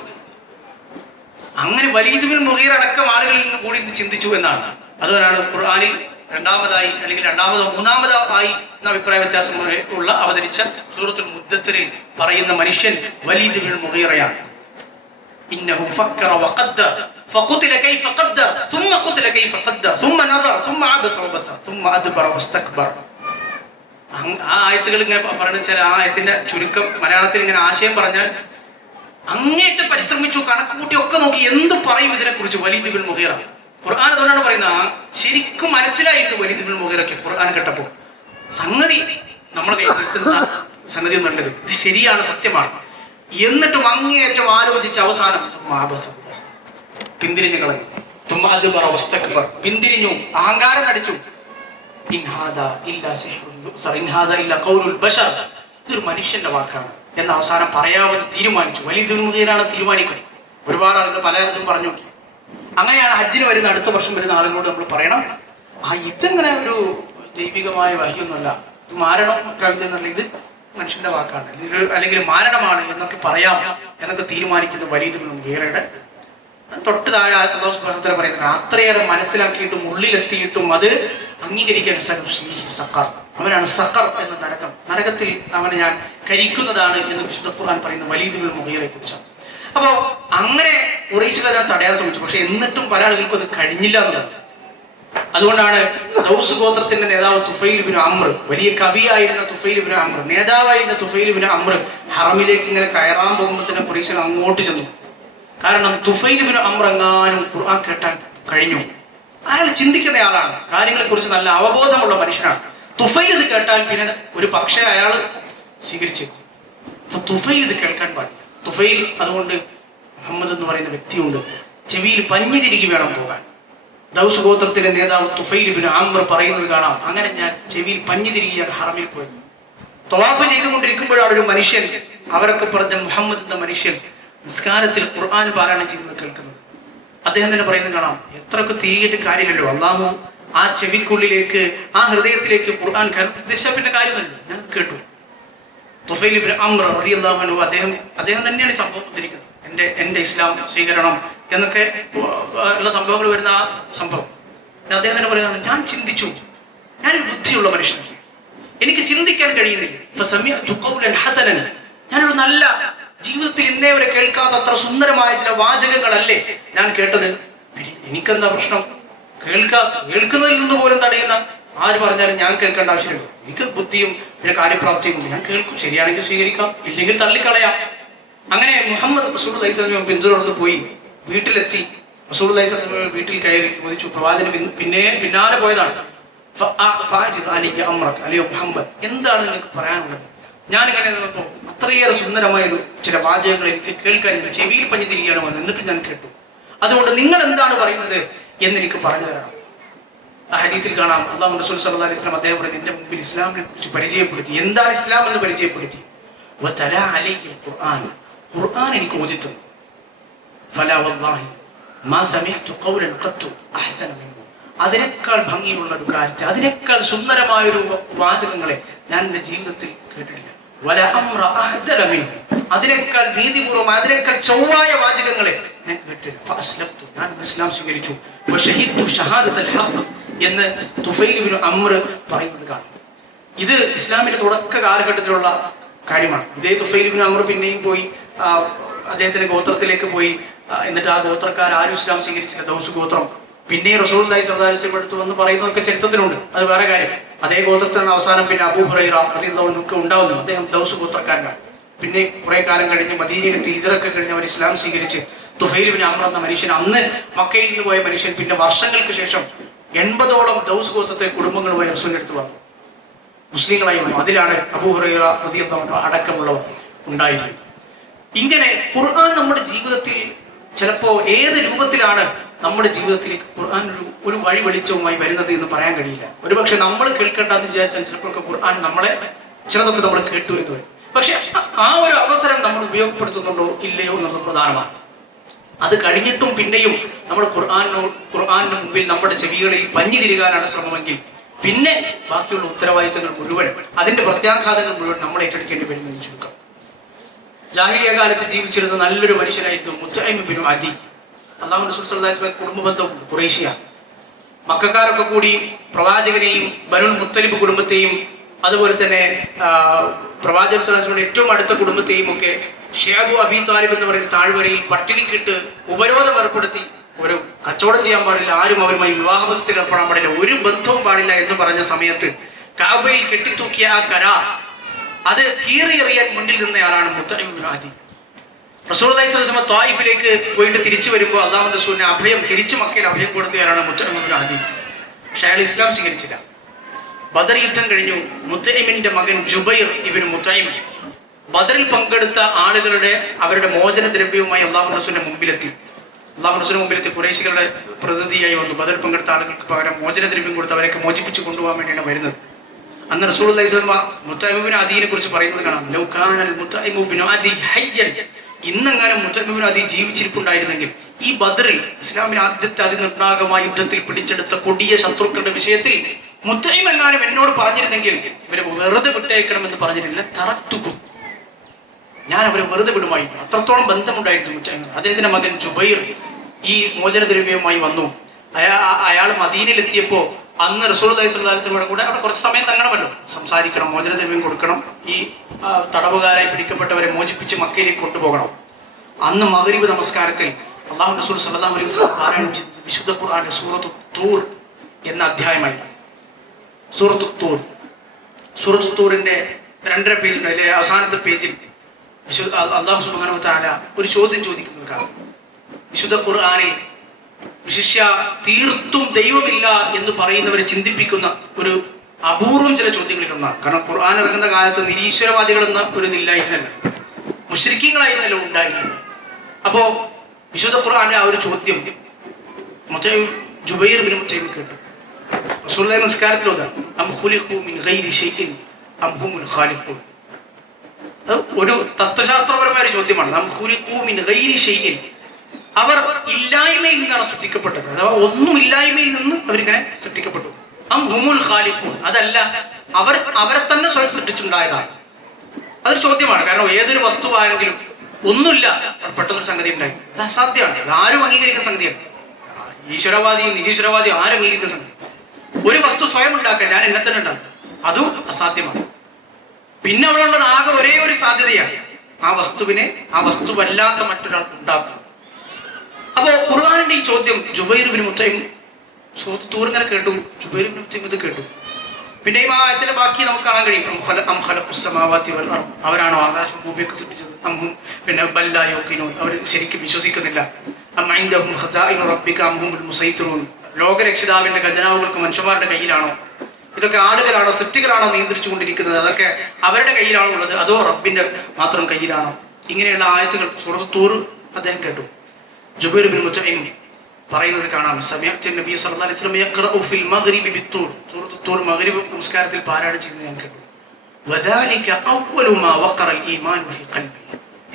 അങ്ങനെ വലീദ് ഇബ്നുൽ മുഗീറ അടക്കം ആളുകളിൽ നിന്ന് കൂടി ചിന്തിച്ചു എന്നാണ്. അതുകൊണ്ടാണ് ഖുർആനിൽ രണ്ടാമതായി അല്ലെങ്കിൽ രണ്ടാമതോ മൂന്നാമതോ ആയി എന്ന അഭിപ്രായ വ്യത്യാസം ഉള്ള അവതരിച്ച സൂറത്തുൽ മുദ്ദസ്സിറിൽ പറയുന്ന മനുഷ്യൻ വലീദ് ബിൻ മുഗീറയാണ്. ഇന്നഹു ഫക്കറ വഖദ്ദർ ഫഖുതില കൈഫ ഖദ്ദർ ثم قتل كيف قدر ثم نظر ثم عبس وبصر ثم أدبر واستكبر. ആ ആയത്തുകൾ ഇങ്ങനെ പറയുന്ന ചില ആ ആയത്തിന്റെ ചുരുക്കം മലയാളത്തിൽ ഇങ്ങനെ ആശയം പറഞ്ഞാൽ അങ്ങേറ്റം പരിശ്രമിച്ചു കണക്കുകൂട്ടി ഒക്കെ നോക്കി എന്ത് പറയും ഇതിനെ കുറിച്ച് വലീദ് ബിൻ മുഗീറ. ഖുർആൻ അതുകൊണ്ടാണ് പറയുന്നത് ശരിക്കും മനസ്സിലായിരുന്നു വലീദ് ബിൻ മുഗീറയ്ക്ക് ഖുർആൻ കേട്ടപ്പോൾ സംഗതി നമ്മളെ കയ്യിൽ കിട്ടുന്ന സംഗതി ഒന്നും ഉള്ളത് ഇത് ശരിയാണ്, സത്യമാണ്. എന്നിട്ടും അങ്ങേയറ്റം ആലോചിച്ച് അവസാനം പിന്തിരിഞ്ഞു കളഞ്ഞു. പിന്തിരിഞ്ഞു, അഹങ്കാരം നടിച്ചു. ഇതൊരു മനുഷ്യന്റെ വാക്കാണ് എന്ന് അവസാനം പറയാമെന്ന് തീരുമാനിച്ചു. വലീദ് ബിൻ മുഗീറയാണ് തീരുമാനിക്കുന്നത്. ഒരുപാട് ആളുകൾ പലതും പറഞ്ഞു നോക്കി. അങ്ങനെയാണ് ഹജ്ജിന് വരുന്ന അടുത്ത വർഷം വരുന്ന ആളുകളോട് നമ്മൾ പറയണം, ഇതെങ്ങനെ ഒരു ദൈവികമായ വഹിയൊന്നുമല്ല, ഇത് മാരണം കവിത എന്നല്ല, ഇത് മനുഷ്യന്റെ വാക്കാണ് അല്ലെങ്കിൽ മാരണമാണ് എന്നൊക്കെ പറയാം എന്നൊക്കെ തീരുമാനിക്കുന്ന വലീദ് ബിൻ മുഗീറയുടെ തൊട്ട് താഴെ അല്ലാഹു സുബ്ഹാനഹു വ തആല പറയുന്നത് അത്രയേറെ മനസ്സിലാക്കിയിട്ടും ഉള്ളിലെത്തിയിട്ടും അത് അംഗീകരിക്കാൻ സഖർ, അവനാണ് സഖർ എന്ന നരകം, നരകത്തിൽ അവനെ ഞാൻ കരിക്കുന്നതാണ് എന്ന് വിശുദ്ധ ഖുർആൻ പറയുന്ന വലീദ് ബിൻ മുഗീറയെ കുറിച്ചാണ്. അപ്പോ അങ്ങനെ ഖുറൈശികൾ അതിനെ തടയാൻ ശ്രമിച്ചു. പക്ഷെ എന്നിട്ടും പല ആളുകൾക്കും അത് കഴിഞ്ഞില്ല എന്നുള്ളത്. അതുകൊണ്ടാണ് ദൗസ് ഗോത്രത്തിന്റെ നേതാവ് തുഫൈൽ ബിൻ അംർ, വലിയ കവിയായിരുന്ന തുഫൈൽ ബിൻ അംർ, നേതാവായിരുന്ന തുഫൈൽ ബിൻ അംർ ഹറമിലേക്ക് ഇങ്ങനെ കയറാൻ പോകുമ്പോൾ തന്നെ ഖുറൈശികൾ അങ്ങോട്ട് ചെന്നു. കാരണം തുഫൈൽ ബിൻ അംർ എങ്ങാനും ഖുർആൻ കേട്ടാൽ കഴിഞ്ഞു. അയാൾ ചിന്തിക്കുന്ന ആളാണ്, കാര്യങ്ങളെ കുറിച്ച് നല്ല അവബോധമുള്ള മനുഷ്യനാണ്. തുഫൈൽ ഇത് കേട്ടാൽ പിന്നെ ഒരു പക്ഷേ അയാൾ സ്വീകരിച്ചു. അപ്പൊ തുഫൈൽ ഇത് കേൾക്കാൻ പാടില്ല. തുഫൈൽ അതുകൊണ്ട് മുഹമ്മദ് എന്ന് പറയുന്ന വ്യക്തിയുണ്ട്, ചെവിയിൽ പഞ്ഞി തിരികെ വേണം പോകാൻ. ദൗസ് ഗോത്രത്തിലെ നേതാവ് തുഫൈൽ ബിൻ അംർ പറയുന്നത് കാണാം, അങ്ങനെ ഞാൻ ചെവിയിൽ പഞ്ഞി തിരികെയാണ് ഹറമിൽ പോയത്. തവാഫ് ചെയ്തുകൊണ്ടിരിക്കുമ്പോഴാണ് ഒരു മനുഷ്യൻ, അവരൊക്കെ പറഞ്ഞ മുഹമ്മദ് എന്ന മനുഷ്യൻ നിസ്കാരത്തിൽ ഖുർആൻ പാരായണം ചെയ്യുന്നത് കേൾക്കുന്നത്. അദ്ദേഹം തന്നെ പറയുന്നത് കാണാം, എത്രയൊക്കെ തീയിട്ട് കാര്യമില്ലല്ലോ, അല്ലാഹു ആ ചെവിക്കുള്ളിലേക്ക് ആ ഹൃദയത്തിലേക്ക് ഖുർആൻ പിന്നെ കാര്യമല്ലോ. ഞാൻ കേട്ടു. തുഫൈൽ ബിൻ അംർ റളിയല്ലാഹു അൻഹു അദ്ദേഹം തന്നെയാണ് സംഭവം ഉദ്ധരിക്കുന്നത്. എന്റെ ഇസ്ലാം സ്വീകരണം എന്നൊക്കെ ഉള്ള സംഭവങ്ങൾ വരുന്ന ആ സംഭവം അദ്ദേഹം തന്നെ പറയുന്നത്, ഞാൻ ചിന്തിച്ചു, ഞാനൊരു ബുദ്ധിയുള്ള മനുഷ്യനാണ്, എനിക്ക് ചിന്തിക്കാൻ കഴിയുന്നില്ല. ഞാനൊരു നല്ല ജീവിതത്തിൽ ഇന്നേ വരെ കേൾക്കാത്തത്ര സുന്ദരമായ ചില വാചകങ്ങളല്ലേ ഞാൻ കേട്ടത്. എനിക്കെന്താ പ്രശ്നം? കേൾക്കുന്നതിൽ നിന്ന് പോലും തടയുന്ന ആര് പറഞ്ഞാലും ഞാൻ കേൾക്കേണ്ട ആവശ്യമില്ല. എനിക്ക് ബുദ്ധിയും പിന്നെ കാര്യപ്രാപ്തിയും ഉണ്ട്, ഞാൻ കേൾക്കും. ശരിയാണെങ്കിൽ സ്വീകരിക്കാം, ഇല്ലെങ്കിൽ തള്ളിക്കളയാം. അങ്ങനെ മുഹമ്മദ് റസൂലുള്ളാഹി സ്വല്ലല്ലാഹു അലൈഹി വസല്ലം പിന്തുടർന്ന് പോയി. വീട്ടിലെത്തി റസൂലുള്ളാഹി സ്വല്ലല്ലാഹു അലൈഹി വസല്ലം വീട്ടിൽ കയറി ചോദിച്ചു. പ്രവാചകൻ പിന്നാലെ പോയതാണ്. അല്ലയോ മുഹമ്മദ്, എന്താണ് നിങ്ങൾക്ക് പറയാനുള്ളത്? ഞാനിങ്ങനെ നിന്നപ്പോൾ അത്രയേറെ സുന്ദരമായ ചില വാചകങ്ങൾ എനിക്ക് കേൾക്കാൻ എനിക്ക് ചെവിയിൽ പഞ്ഞിതിരിക്കുകയാണ് വന്നത്, എന്നിട്ട് ഞാൻ കേട്ടു. അതുകൊണ്ട് നിങ്ങൾ എന്താണ് പറയുന്നത് എന്ന് എനിക്ക് പറഞ്ഞു തരണം. ആ ഹദീസിൽ കാണാം, അല്ലാഹു റസൂൽ സ്വല്ലല്ലാഹു അലൈഹി വസല്ലം അദ്ദേഹം പറഞ്ഞു, എന്റെ മുമ്പിൽ ഇസ്ലാമിനെ കുറിച്ച് പരിചയപ്പെടുത്തി. എന്താണ് ഇസ്ലാം എന്ന് പരിചയപ്പെടുത്തി. ഖുർആൻ എനിക്ക് ഓതി തന്നു. ഫലാ വല്ലാഹി മാ സമിഅതു ഖൗലൻ ഖത്തു അഹ്സന മിൻഹു. അതിനേക്കാൾ ഭംഗിയുള്ള ഒരു കാര്യത്തെ, അതിനേക്കാൾ സുന്ദരമായ ഒരു വാചകങ്ങളെ ഞാൻ എൻ്റെ ജീവിതത്തിൽ കേട്ടിട്ടില്ല. അതിനേക്കാൾ നീതിപൂർവ്വം, അതിനേക്കാൾ ചൊവ്വായ വാചകങ്ങളെ ഞാൻ കേട്ടില്ല. ഞാൻ ഇസ്ലാം സ്വീകരിച്ചു എന്ന് തുഫൈൽ ബിൻ അംർ പറയുന്നത് കാണും. ഇത് ഇസ്ലാമിന്റെ തുടക്ക കാലഘട്ടത്തിലുള്ള കാര്യമാണ്. ഇതേ തുഫൈൽ ബിൻ അംർ പിന്നെയും പോയി അദ്ദേഹത്തിന്റെ ഗോത്രത്തിലേക്ക് പോയി. എന്നിട്ട് ആ ഗോത്രക്കാർ ആരും ഇസ്ലാം സ്വീകരിച്ചില്ല, ദൗസ് ഗോത്രം. പിന്നെ റസൂലുള്ളാഹി സ്വല്ലല്ലാഹു അലൈഹി വസല്ലം അടുത്ത് വന്ന് പറയുന്നതൊക്കെ ചരിത്രത്തിലുണ്ട്, അത് വേറെ കാര്യം. അതേ ഗോത്രത്തിലാണ് അവസാനം പിന്നെ അബൂ ഹുറൈറ റളിയല്ലാഹു അൻഹു ഉണ്ടാവുന്നത്. അദ്ദേഹം ദൗസ് ഗോത്രക്കാരനാണ്. പിന്നെ കുറെ കാലം കഴിഞ്ഞ് മദീനയിലെത്തി ഹിജ്റയൊക്കെ കഴിഞ്ഞ് അവർ ഇസ്ലാം സ്വീകരിച്ച് തുഫൈൽ ബിൻ അംർ എന്ന മനുഷ്യൻ, അന്ന് മക്കയിൽ നിന്ന് പോയ മനുഷ്യൻ, പിന്നെ വർഷങ്ങൾക്ക് ശേഷം 80ഓളം ദൗസ് ഗോത്രത്തെ കുടുംബങ്ങളുമായി റസൂലിന്റെ അടുത്ത് വന്നു, മുസ്ലിങ്ങളായി വന്നു. അതിലാണ് അബൂ ഹുറൈറ റളിയല്ലാഹു അൻഹു അടക്കമുള്ളവർ ഉണ്ടായിരുന്നത്. ഇങ്ങനെ ഖുർആൻ നമ്മുടെ ജീവിതത്തിൽ ചിലപ്പോ ഏത് രൂപത്തിലാണ് നമ്മുടെ ജീവിതത്തിലേക്ക് ഖുർആൻ ഒരു വഴി വെളിച്ചവുമായി വരുന്നത് എന്ന് പറയാൻ കഴിയില്ല. ഒരുപക്ഷെ നമ്മൾ കേൾക്കേണ്ടെന്ന് വിചാരിച്ചാൽ ചിലപ്പോൾ ഖുർആൻ നമ്മളെ ചിലതൊക്കെ നമ്മൾ കേട്ടു എന്ന് വരും. പക്ഷെ ആ ഒരു അവസരം നമ്മൾ ഉപയോഗപ്പെടുത്തുന്നുണ്ടോ ഇല്ലയോ എന്നുള്ളത് പ്രധാനമാണ്. അത് കഴിഞ്ഞിട്ടും പിന്നെയും നമ്മൾ ഖുർആനിന് മുമ്പിൽ നമ്മുടെ ചെവികളിൽ പഞ്ഞി തിരികാനാണ് ശ്രമമെങ്കിൽ പിന്നെ ബാക്കിയുള്ള ഉത്തരവാദിത്തങ്ങൾ മുഴുവൻ, അതിന്റെ പ്രത്യാഘാതങ്ങൾ മുഴുവൻ നമ്മൾ ഏറ്റെടുക്കേണ്ടി വരുമെന്ന് ചുരുക്കം. ജാഹിലിയ കാലത്ത് ജീവിച്ചിരുന്ന നല്ലൊരു മനുഷ്യനായിരുന്നു മുത്തഇം ബിൻ അദി. അല്ലാഹു റസൂൽ സ്വല്ലല്ലാഹു അലൈഹി വസല്ലം കുടുംബ ബന്ധമുണ്ട്, ഖുറൈശിയാണ്. മക്കക്കാരൊക്കെ കൂടി പ്രവാചകനെയും ബനുൽ മുത്തലിബ് കുടുംബത്തെയും അതുപോലെ തന്നെ പ്രവാചകൻ സ്വല്ലല്ലാഹു അലൈഹി വസല്ലമയുടെ ഏറ്റവും അടുത്ത കുടുംബത്തെയും ഒക്കെ ഷിയാബു അബി താലിബ് എന്ന് പറയുന്ന താഴ്വരയിൽ പട്ടിണിക്കിട്ട് ഉപരോധം ഏർപ്പെടുത്തി, ഒരു കച്ചവടം ചെയ്യാൻ പാടില്ല, ആരും അവരുമായി വിവാഹബന്ധത്തിൽ ഏർപ്പെടാൻ പാടില്ല, ഒരു ബന്ധവും പാടില്ല എന്ന് പറഞ്ഞ സമയത്ത് കാബയിൽ കെട്ടിത്തൂക്കിയ ആ കരാർ അത് കീറിയെറിയാൻ മുന്നിൽ നിന്നയാളാണ് മുത്തഇം ഇബ്നു അദി. റസൂലുള്ളാഹി സ്വല്ലല്ലാഹു അലൈഹി വസല്ലം ത്വായിഫിലേക്ക് പോയിട്ട് തിരിച്ചു വരുമ്പോൾ അല്ലാഹുവിന്റെ റസൂലിന് അഭയം, തിരിച്ചു മക്കയിൽ അഭയം കൊടുത്തയാളാണ് മുത്തഇം ഇബ്നു അദി. പക്ഷേ അയാൾ ഇസ്ലാം സ്വീകരിച്ചില്ല. ബദർ യുദ്ധം കഴിഞ്ഞു. മുത്തഇമിന്റെ മകൻ ജുബൈർ ഇബ്നു മുത്തഇം ബദറിൽ പങ്കെടുത്ത ആളുകളുടെ അവരുടെ മോചന ദ്രവ്യവുമായി അല്ലാഹുവിന്റെ റസൂലിന്റെ മുമ്പിലെത്തി. അല്ലാഹുവിന്റെ റസൂലിന്റെ മുമ്പിലെത്തി ഖുറൈശികളുടെ പ്രതിനിധിയായി വന്നു. ബദറിൽ പങ്കെടുത്ത ആളുകൾക്ക് പകരം മോചന ദ്രവ്യം കൊടുത്ത് അവരെയൊക്കെ മോചിപ്പിച്ചു കൊണ്ടുപോകാൻ വേണ്ടിയാണ് വരുന്നത്. അന്ന് റസൂലുള്ളാഹി സ്വല്ലല്ലാഹു അലൈഹി വസല്ലം മുത്തഇം ഇബ്നു അദീനെ കുറിച്ച് പറയുന്നത് കാണാം. ലൗ കാനൽ മുത്തഇം ഇബ്നു അദി ഹയ്യൻ, ഇന്നെങ്ങാനും മുത്തഇം ഇബ്നു അദി ജീവിച്ചിരിപ്പുണ്ടായിരുന്നെങ്കിൽ ഈ ബദറിൽ ഇസ്ലാമിന്റെ ആദ്യത്തെ അതിനിർണായകമായ യുദ്ധത്തിൽ പിടിച്ചെടുത്ത കൊടിയ ശത്രുക്കളുടെ വിഷയത്തിൽ മുത്തഇം എങ്ങാനും എന്നോട് പറഞ്ഞിരുന്നെങ്കിൽ ഇവരെ വെറുതെ വിട്ടയക്കണമെന്ന് പറഞ്ഞിരുന്നില്ല, തറത്തുകും, ഞാൻ അവരെ വെറുതെ വിടുമായിരുന്നു. അത്രത്തോളം ബന്ധമുണ്ടായിരുന്നു മുത്തഇം. അദ്ദേഹത്തിന്റെ മകൻ ജുബൈർ ഈ മോചനദ്രവ്യവുമായി വന്നു. അയാൾ മദീനയിലെത്തിയപ്പോൾ അന്ന് റസൂലുള്ളാഹി സ്വല്ലല്ലാഹു അലൈഹി വസല്ലമയുടെ കൂടെ അവിടെ കുറച്ച് സമയം തങ്ങണമല്ലോ, സംസാരിക്കണം, മോചനദ്രവ്യം കൊടുക്കണം, ഈ തടവുകാരായി പിടിക്കപ്പെട്ടവരെ മോചിപ്പിച്ച് മക്കയിലേക്ക് കൊണ്ടുപോകണം. അന്ന് മഗ്രിബ് നമസ്കാരത്തിൽ അല്ലാഹുവിന്റെ റസൂൽ സ്വല്ലല്ലാഹു അലൈഹി വസല്ലം പാരായണം ചെയ്തത് വിശുദ്ധ ഖുർആനിലെ സൂറത്തു തൂർ എന്ന അധ്യായമായി. സൂറത്തു തൂർ, സൂറത്തു തൂറിന്റെ 2.5 പേജുണ്ട്. അതിലെ അവസാനത്തെ പേജിൽ അല്ലാഹു സുബ്ഹാനഹു വ തആല ഒരു ചോദ്യം ചോദിക്കുന്നത് കാണാം. വിശുദ്ധ ഖുർആനിൽ വിശിഷ്യ തീർത്തും ദൈവമില്ല എന്ന് പറയുന്നവരെ ചിന്തിപ്പിക്കുന്ന ഒരു അപൂർവം ചില ചോദ്യങ്ങളിലൊന്നാണ്. കാരണം ഖുർആൻ ഇറങ്ങുന്ന കാലത്ത് നിരീശ്വരവാദികളെന്ന ഒരു ഇതില്ലായിരുന്നല്ലോ, മുശ്രിക്കീങ്ങളായിരുന്നല്ലോ ഉണ്ടായിരുന്നത്. അപ്പോ വിശുദ്ധ ഖുർആന്റെ ആ ഒരു ചോദ്യം ജുബൈർ ഇബ്നു മുത്തഇം കേട്ടു. റസൂലുള്ളാഹി നമസ്കാരത്തിൽ ഓതാണ് അം ഖുലിഖു മിൻ ഗൈരി ഷൈഇൻ അം ഹുമുൽ ഖാലിഖൂൻ. ഒരു തത്വശാസ്ത്രപരമായ ഒരു ചോദ്യമാണ്. അം ഖുലിഖു മിൻ ഗൈരി ഷൈഇൻ, അവർ ഇല്ലായ്മയിൽ നിന്നാണ് സൃഷ്ടിക്കപ്പെട്ടത്, അഥവാ ഒന്നുമില്ലായ്മയിൽ നിന്ന് അവരിങ്ങനെ സൃഷ്ടിക്കപ്പെട്ടു. അം ഹുമുൽ ഖാലിഖൂൻ, അതല്ല അവരെ തന്നെ സ്വയം സൃഷ്ടിച്ചുണ്ടായതാണ്. അതൊരു ചോദ്യമാണ്. കാരണം ഏതൊരു വസ്തുവാണെങ്കിലും ഒന്നുമില്ല പെട്ടെന്നൊരു സംഗതി ഉണ്ടായി, അത് അസാധ്യമാണ്. അത് ആരും അംഗീകരിക്കുന്ന സംഗതിയാണ്. ഈശ്വരവാദിയും നിരീശ്വരവാദിയും ആരും അംഗീകരിക്കുന്ന സംഗതി. ഒരു വസ്തു സ്വയം ഉണ്ടാക്കാൻ, ഞാൻ എന്നെ തന്നെ ഉണ്ടാക്കും, അതും അസാധ്യമാണ്. പിന്നെ അവിടെ ഉള്ളത് ആകെ ഒരേ ഒരു സാധ്യതയാണ്, ആ വസ്തുവിനെ ആ വസ്തുവല്ലാത്ത മറ്റൊരാൾ ഉണ്ടാക്കും. അപ്പോ ഖുർആനിന്റെ ഈ ചോദ്യം ജുബൈർ ഇബ്നു മുത്തഇം സൂറത്ത് തൂർ ഇങ്ങനെ കേട്ടു. ജുബൈർ ഇബ്നു മുത്തഇം ഇത് കേട്ടു. പിന്നെയും ആ ആയത്തിന്റെ ബാക്കി നമുക്ക് കാണാൻ കഴിയും. അവരാണോ ആകാശം ഭൂമിയൊക്കെ സൃഷ്ടിച്ചത്? പിന്നെ ബൽ ലാ യുഖിനൂൻ, അവർ ശരിക്കും വിശ്വസിക്കുന്നില്ല. അം ഇൻദഹും ഖസാഇനു റബ്ബിക അം ഹുമുൽ മുസൈത്തിറൂൻ, ലോകരക്ഷിതാവിന്റെ ഖജനാവുകൾക്ക് മനുഷ്യന്മാരുടെ കയ്യിലാണോ? ഇതൊക്കെ ആളുകളാണോ സൃഷ്ടികളാണോ നിയന്ത്രിച്ചു കൊണ്ടിരിക്കുന്നത്? അതൊക്കെ അവരുടെ കയ്യിലാണോ ഉള്ളത്, അതോ റബ്ബിന്റെ മാത്രം കയ്യിലാണോ? ഇങ്ങനെയുള്ള ആയത്തുകൾ സൂറത്ത് തൂർ അദ്ദേഹം കേട്ടു. ജുബൈർ ഇബ്നു മുത്തഇം പറയുന്നത് കാണാം. സമയത്ത് നബി സല്ലല്ലാഹു അലൈഹി വസല്ലം യഖറഉ ഫിൽ മഗ്രിബി ബിത്തൂർ, സൂറത്ത് തൂർ മഗ്രിബ് നമസ്കാരത്തിൽ പാരായണം ചെയ്യുന്നത് ഞാൻ കേട്ടു. വദാലിക അവ്വലു മാ വഖറൽ ഈമാനു ഫി ഖൽബി,